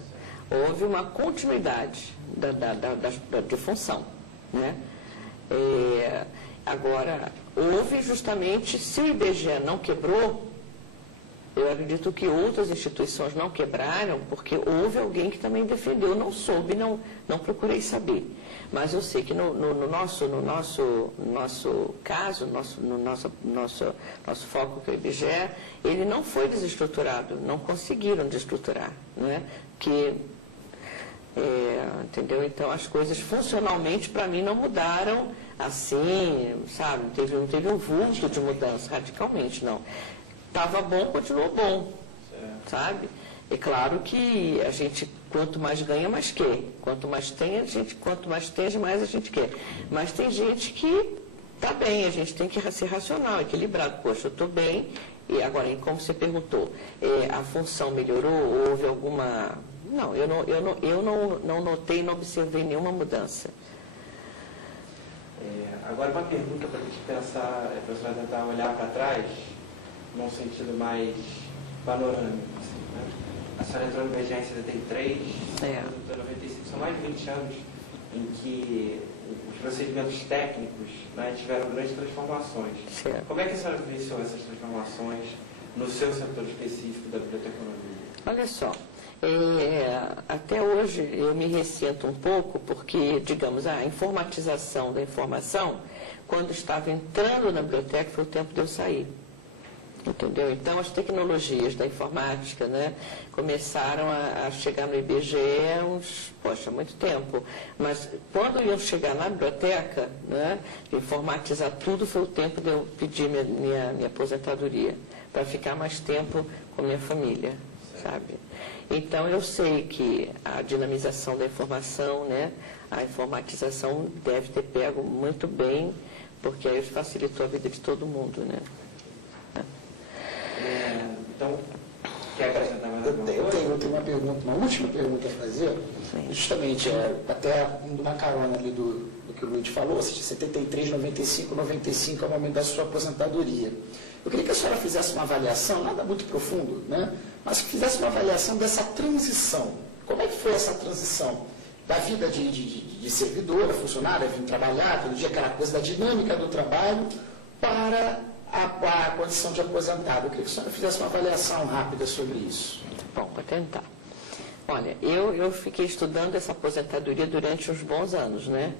Houve uma continuidade de função. Né? Agora, houve justamente, se o IBGE não quebrou, eu acredito que outras instituições não quebraram, porque houve alguém que também defendeu. Não soube, não procurei saber. Mas eu sei que no nosso caso, no nosso foco, que é o IBGE, ele não foi desestruturado, não conseguiram desestruturar. Né? Entendeu? Então, as coisas funcionalmente, para mim, não mudaram assim, sabe? Não teve um vulto de mudança, radicalmente, não. Estava bom, continuou bom, sabe? É claro que a gente, quanto mais ganha, mais quer. Quanto mais tem, mais a gente quer. Mas tem gente que está bem, a gente tem que ser racional, equilibrado. Poxa, eu estou bem, e agora, como você perguntou, a função melhorou, houve alguma... Não, eu não notei, não observei nenhuma mudança. Agora, uma pergunta para a gente pensar, para você tentar olhar para trás, num sentido mais panorâmico. Assim, né? A senhora entrou no IBGE em 73, em 95, são mais de 20 anos em que os procedimentos técnicos, né, tiveram grandes transformações. Certo. Como é que a senhora vivenciou essas transformações no seu setor específico da biblioteconomia? Olha só, até hoje eu me ressinto um pouco porque, digamos, a informatização da informação, quando estava entrando na biblioteca, foi o tempo de eu sair. Entendeu? Então, as tecnologias da informática, né, começaram a chegar no IBGE há muito tempo. Mas, quando iam chegar na biblioteca, né, informatizar tudo, foi o tempo de eu pedir minha aposentadoria, para ficar mais tempo com minha família, sabe? Então, eu sei que a dinamização da informação, né, a informatização deve ter pego muito bem, porque aí facilitou a vida de todo mundo, né? Então, quer acrescentar mais alguma coisa? Eu tenho uma pergunta, uma última pergunta a fazer. Sim. Justamente, até indo uma carona ali do que o Luiz falou, ou seja, 73, 95 é o momento da sua aposentadoria. Eu queria que a senhora fizesse uma avaliação, nada muito profundo, né? Mas que fizesse uma avaliação dessa transição. Como é que foi essa transição da vida de servidora, funcionária, vir trabalhar todo dia, aquela coisa da dinâmica do trabalho, para a condição de aposentado? Eu queria que a senhora fizesse uma avaliação rápida sobre isso. Bom, vou tentar. Olha, eu fiquei estudando essa aposentadoria durante uns bons anos, né?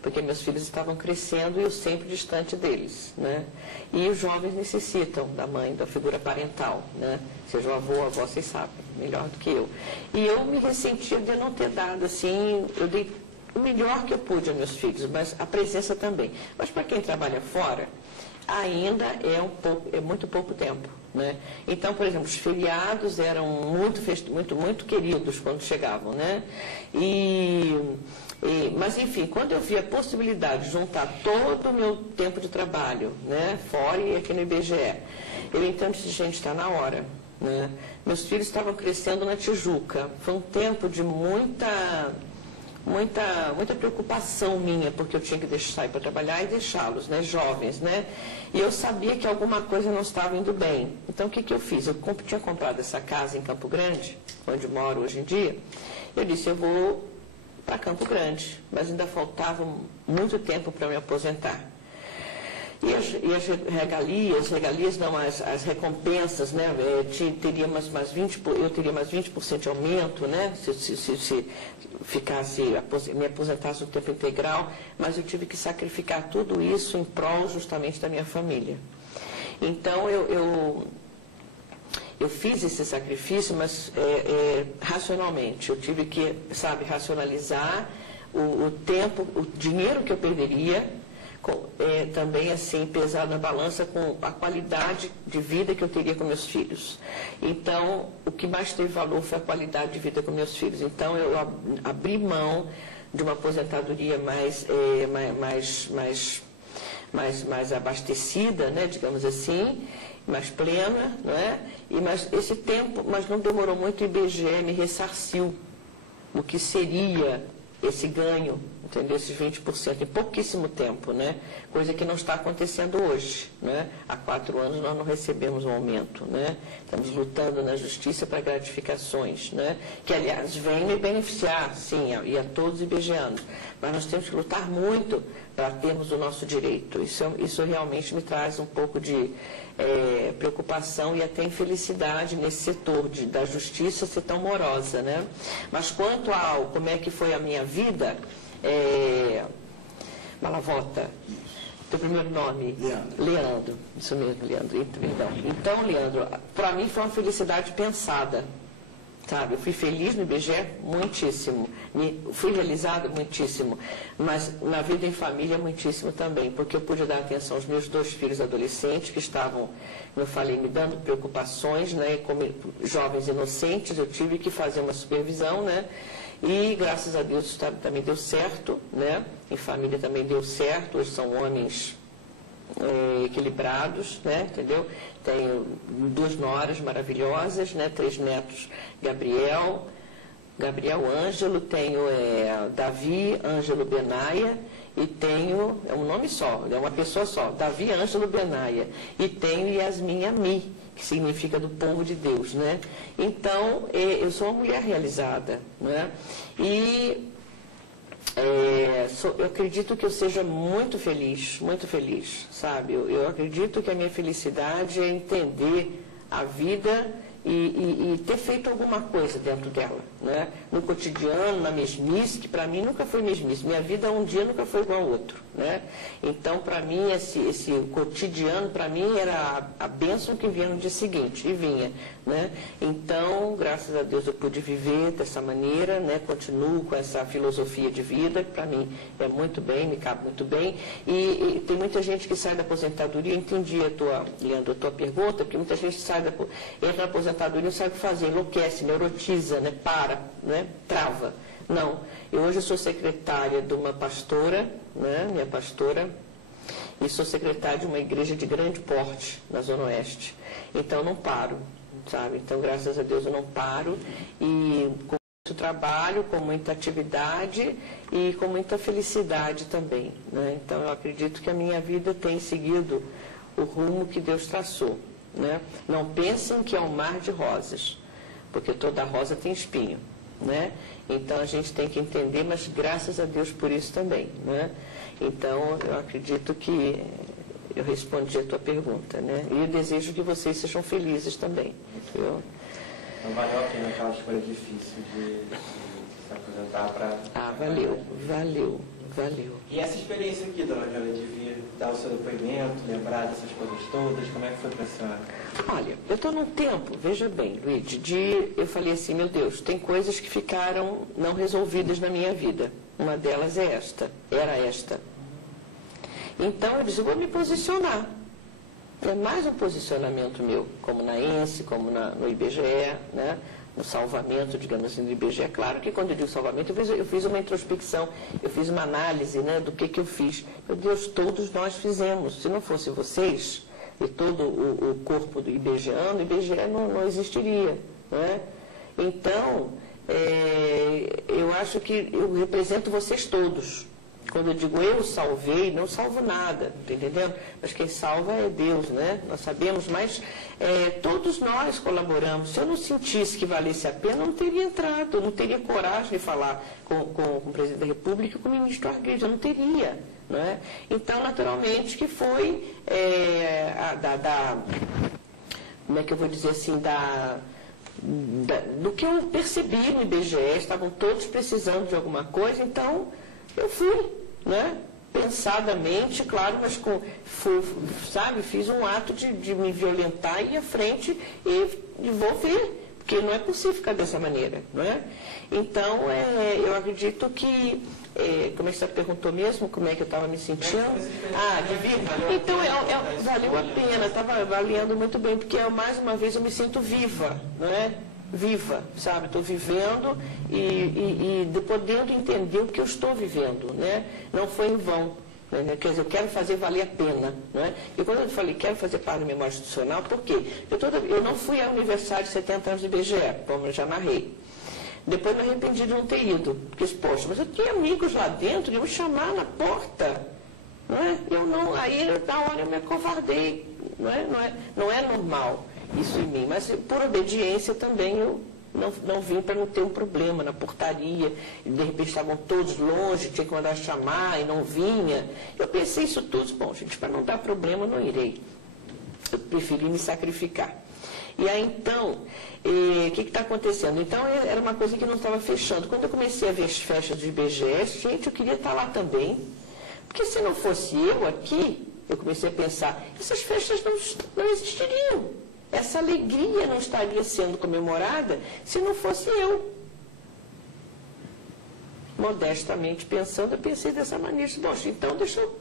Porque meus filhos estavam crescendo e eu sempre distante deles, né? E os jovens necessitam da mãe, da figura parental, né? Seja o avô, a avó, vocês sabem, melhor do que eu. E eu me ressentia de não ter dado, assim, eu dei o melhor que eu pude aos meus filhos, mas a presença também. Mas para quem trabalha fora, ainda é muito pouco tempo, né? Então, por exemplo, os feriados eram muito queridos quando chegavam, né? Mas, enfim, quando eu vi a possibilidade de juntar todo o meu tempo de trabalho, né, fora e aqui no IBGE, eu então disse, gente, está na hora, né? Meus filhos estavam crescendo na Tijuca, foi um tempo de muita preocupação minha, porque eu tinha que sair para trabalhar e deixá-los, né, jovens, né? E eu sabia que alguma coisa não estava indo bem. Então, o que eu fiz? Eu tinha comprado essa casa em Campo Grande, onde moro hoje em dia. Eu disse, eu vou para Campo Grande, mas ainda faltava muito tempo para me aposentar. E as regalias não, as recompensas, né? Eu teria mais 20% de aumento, né? Se ficasse, me aposentasse no tempo integral, mas eu tive que sacrificar tudo isso em prol justamente da minha família. Então, eu fiz esse sacrifício, mas racionalmente. Eu tive que, racionalizar o tempo, o dinheiro que eu perderia, também assim, pesar na balança com a qualidade de vida que eu teria com meus filhos. Então, o que mais teve valor foi a qualidade de vida com meus filhos. Então, eu abri mão de uma aposentadoria mais abastecida, né, digamos assim, mais plena, não é? Mas esse tempo, mas não demorou muito, o IBGE me ressarciu o que seria esse ganho, entendeu? Esses 20%, em pouquíssimo tempo, né? Coisa que não está acontecendo hoje, né? Há 4 anos nós não recebemos um aumento, né? Estamos lutando na justiça para gratificações, né? Que, aliás, vem me beneficiar, sim, e a todos os IBGeanos, mas nós temos que lutar muito para termos o nosso direito. Isso realmente me traz um pouco de preocupação e até infelicidade nesse setor da justiça ser tão morosa, né? Mas quanto ao como é que foi a minha vida, Malavota, teu primeiro nome? Leandro. Leandro, isso mesmo, Leandro. Então, Leandro, para mim foi uma felicidade pensada, sabe? Eu fui feliz no IBGE muitíssimo, fui realizada muitíssimo, mas na vida em família muitíssimo também, porque eu pude dar atenção aos meus 2 filhos adolescentes que estavam, como eu falei, me dando preocupações, né? Como jovens inocentes, eu tive que fazer uma supervisão, né? E graças a Deus também deu certo, né? Em família também deu certo, hoje são homens equilibrados, né? Entendeu? Tenho 2 noras maravilhosas, né? 3 netos, Gabriel Ângelo, tenho Davi Ângelo Benaia, e tenho, é um nome só, é uma pessoa só, Davi Ângelo Benaia, e tenho Yasmin Ami, que significa do povo de Deus, né? Então, eu sou uma mulher realizada, né? E eu acredito que eu seja muito feliz, sabe? Eu acredito que a minha felicidade é entender a vida e ter feito alguma coisa dentro dela, né? No cotidiano, na mesmice, que para mim nunca foi mesmice. Minha vida um dia nunca foi igual ao outro, né? Então, para mim, esse cotidiano, para mim, era a bênção que vinha no dia seguinte, e vinha, né? Então, graças a Deus, eu pude viver dessa maneira, né? Continuo com essa filosofia de vida, que para mim é muito bem, me cabe muito bem. E tem muita gente que sai da aposentadoria, eu entendi, Leandro, a tua pergunta, porque muita gente entra na aposentadoria e não sabe o que fazer, enlouquece, neurotiza, né? Né? Trava. Não. Hoje eu sou secretária de uma pastora, né? Minha pastora, e sou secretária de uma igreja de grande porte na Zona Oeste. Então, não paro, sabe? Então, graças a Deus, eu não paro, e com muito trabalho, com muita atividade e com muita felicidade também, né? Então, eu acredito que a minha vida tem seguido o rumo que Deus traçou, né? Não pensem que é um mar de rosas, porque toda rosa tem espinho, né? Então, a gente tem que entender, mas graças a Deus por isso também, né? Então, eu acredito que eu respondi a tua pergunta, né? E eu desejo que vocês sejam felizes também, entendeu? Não valeu a pena aquela escolha difícil de se aposentar para... valeu. E essa experiência aqui, dona Jana, de vir dar o seu depoimento, lembrar dessas coisas todas, como é que foi para a senhora? Olha, eu estou num tempo, veja bem, Luíde, eu falei assim, meu Deus, tem coisas que ficaram não resolvidas na minha vida. Uma delas era esta. Então, eu disse, eu vou me posicionar. É mais um posicionamento meu, como na ENSE, como no IBGE, né? No salvamento, digamos assim, do IBGE. É claro que quando eu digo salvamento, eu fiz uma introspecção, eu fiz uma análise, né, do que eu fiz. Meu Deus, todos nós fizemos. Se não fosse vocês e todo o corpo do IBGeano, o IBGE não existiria, né? Então, eu acho que eu represento vocês todos. Quando eu digo eu salvei, não salvo nada, tá entendendo? Mas quem salva é Deus, né? Nós sabemos, mas todos nós colaboramos. Se eu não sentisse que valesse a pena, eu não teria entrado, eu não teria coragem de falar com o presidente da República e com o ministro Arguedes, eu não teria, não é? Então, naturalmente, que foi como é que eu vou dizer assim, do que eu percebi no IBGE, estavam todos precisando de alguma coisa, então eu fui, né? Pensadamente, claro, mas fiz um ato de me violentar e ir à frente e vou ver, porque não é possível ficar dessa maneira, não é? Então, eu acredito que, como é que você perguntou mesmo, como é que eu estava me sentindo? De viva. Então, valeu a pena, estava avaliando muito bem, porque mais uma vez eu me sinto viva, não é? Viva, sabe? Estou vivendo e podendo entender o que eu estou vivendo, né? Não foi em vão. Né? Quer dizer, eu quero fazer valer a pena. Não é? E quando eu falei, quero fazer parte da memória institucional, por quê? Eu não fui ao aniversário de 70 anos do IBGE, como eu já narrei. Depois me arrependi de não ter ido. Porque, poxa, mas eu tinha amigos lá dentro, iam me chamar na porta. Não é? Eu não, aí na hora eu me acovardei. Não é normal isso em mim, mas por obediência também eu não vim para não ter um problema na portaria, e de repente estavam todos longe, tinha que mandar chamar e não vinha. Eu pensei isso tudo, bom, gente, para não dar problema eu não irei. Eu preferi me sacrificar. E aí então, o que está acontecendo? Então era uma coisa que não estava fechando. Quando eu comecei a ver as festas do IBGE, gente, eu queria estar lá também. Porque se não fosse eu aqui, eu comecei a pensar, essas festas não existiriam. Essa alegria não estaria sendo comemorada se não fosse eu. Modestamente pensando, eu pensei dessa maneira. Bom, então deixa eu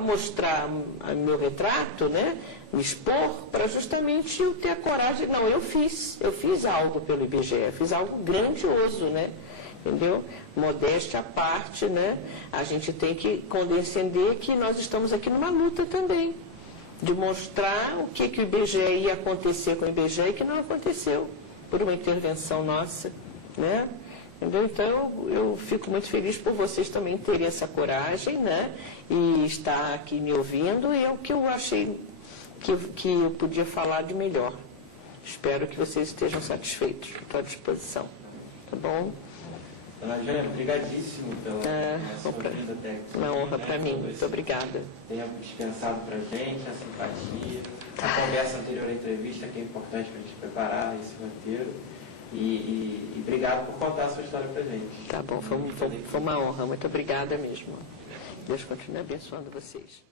mostrar meu retrato, né? Me expor, para justamente eu ter a coragem. Não, eu fiz algo pelo IBGE, eu fiz algo grandioso, né? Entendeu? Modéstia à parte, né? A gente tem que condescender que nós estamos aqui numa luta também. De mostrar o que o IBGE ia acontecer com o IBGE e que não aconteceu, por uma intervenção nossa, né? Entendeu? Então, eu fico muito feliz por vocês também terem essa coragem, né? E estar aqui me ouvindo, e é o que eu achei que eu podia falar de melhor. Espero que vocês estejam satisfeitos. Estou à disposição. Tá bom? Dona Jânia, obrigadíssimo pela sua vinda até aqui. Uma honra para mim. Muito obrigada. Tempo dispensado para a gente, a simpatia, a conversa anterior à entrevista, que é importante para a gente preparar esse roteiro. E obrigado por contar a sua história para a gente. Tá bom, foi uma honra. Muito obrigada mesmo. Deus continue abençoando vocês.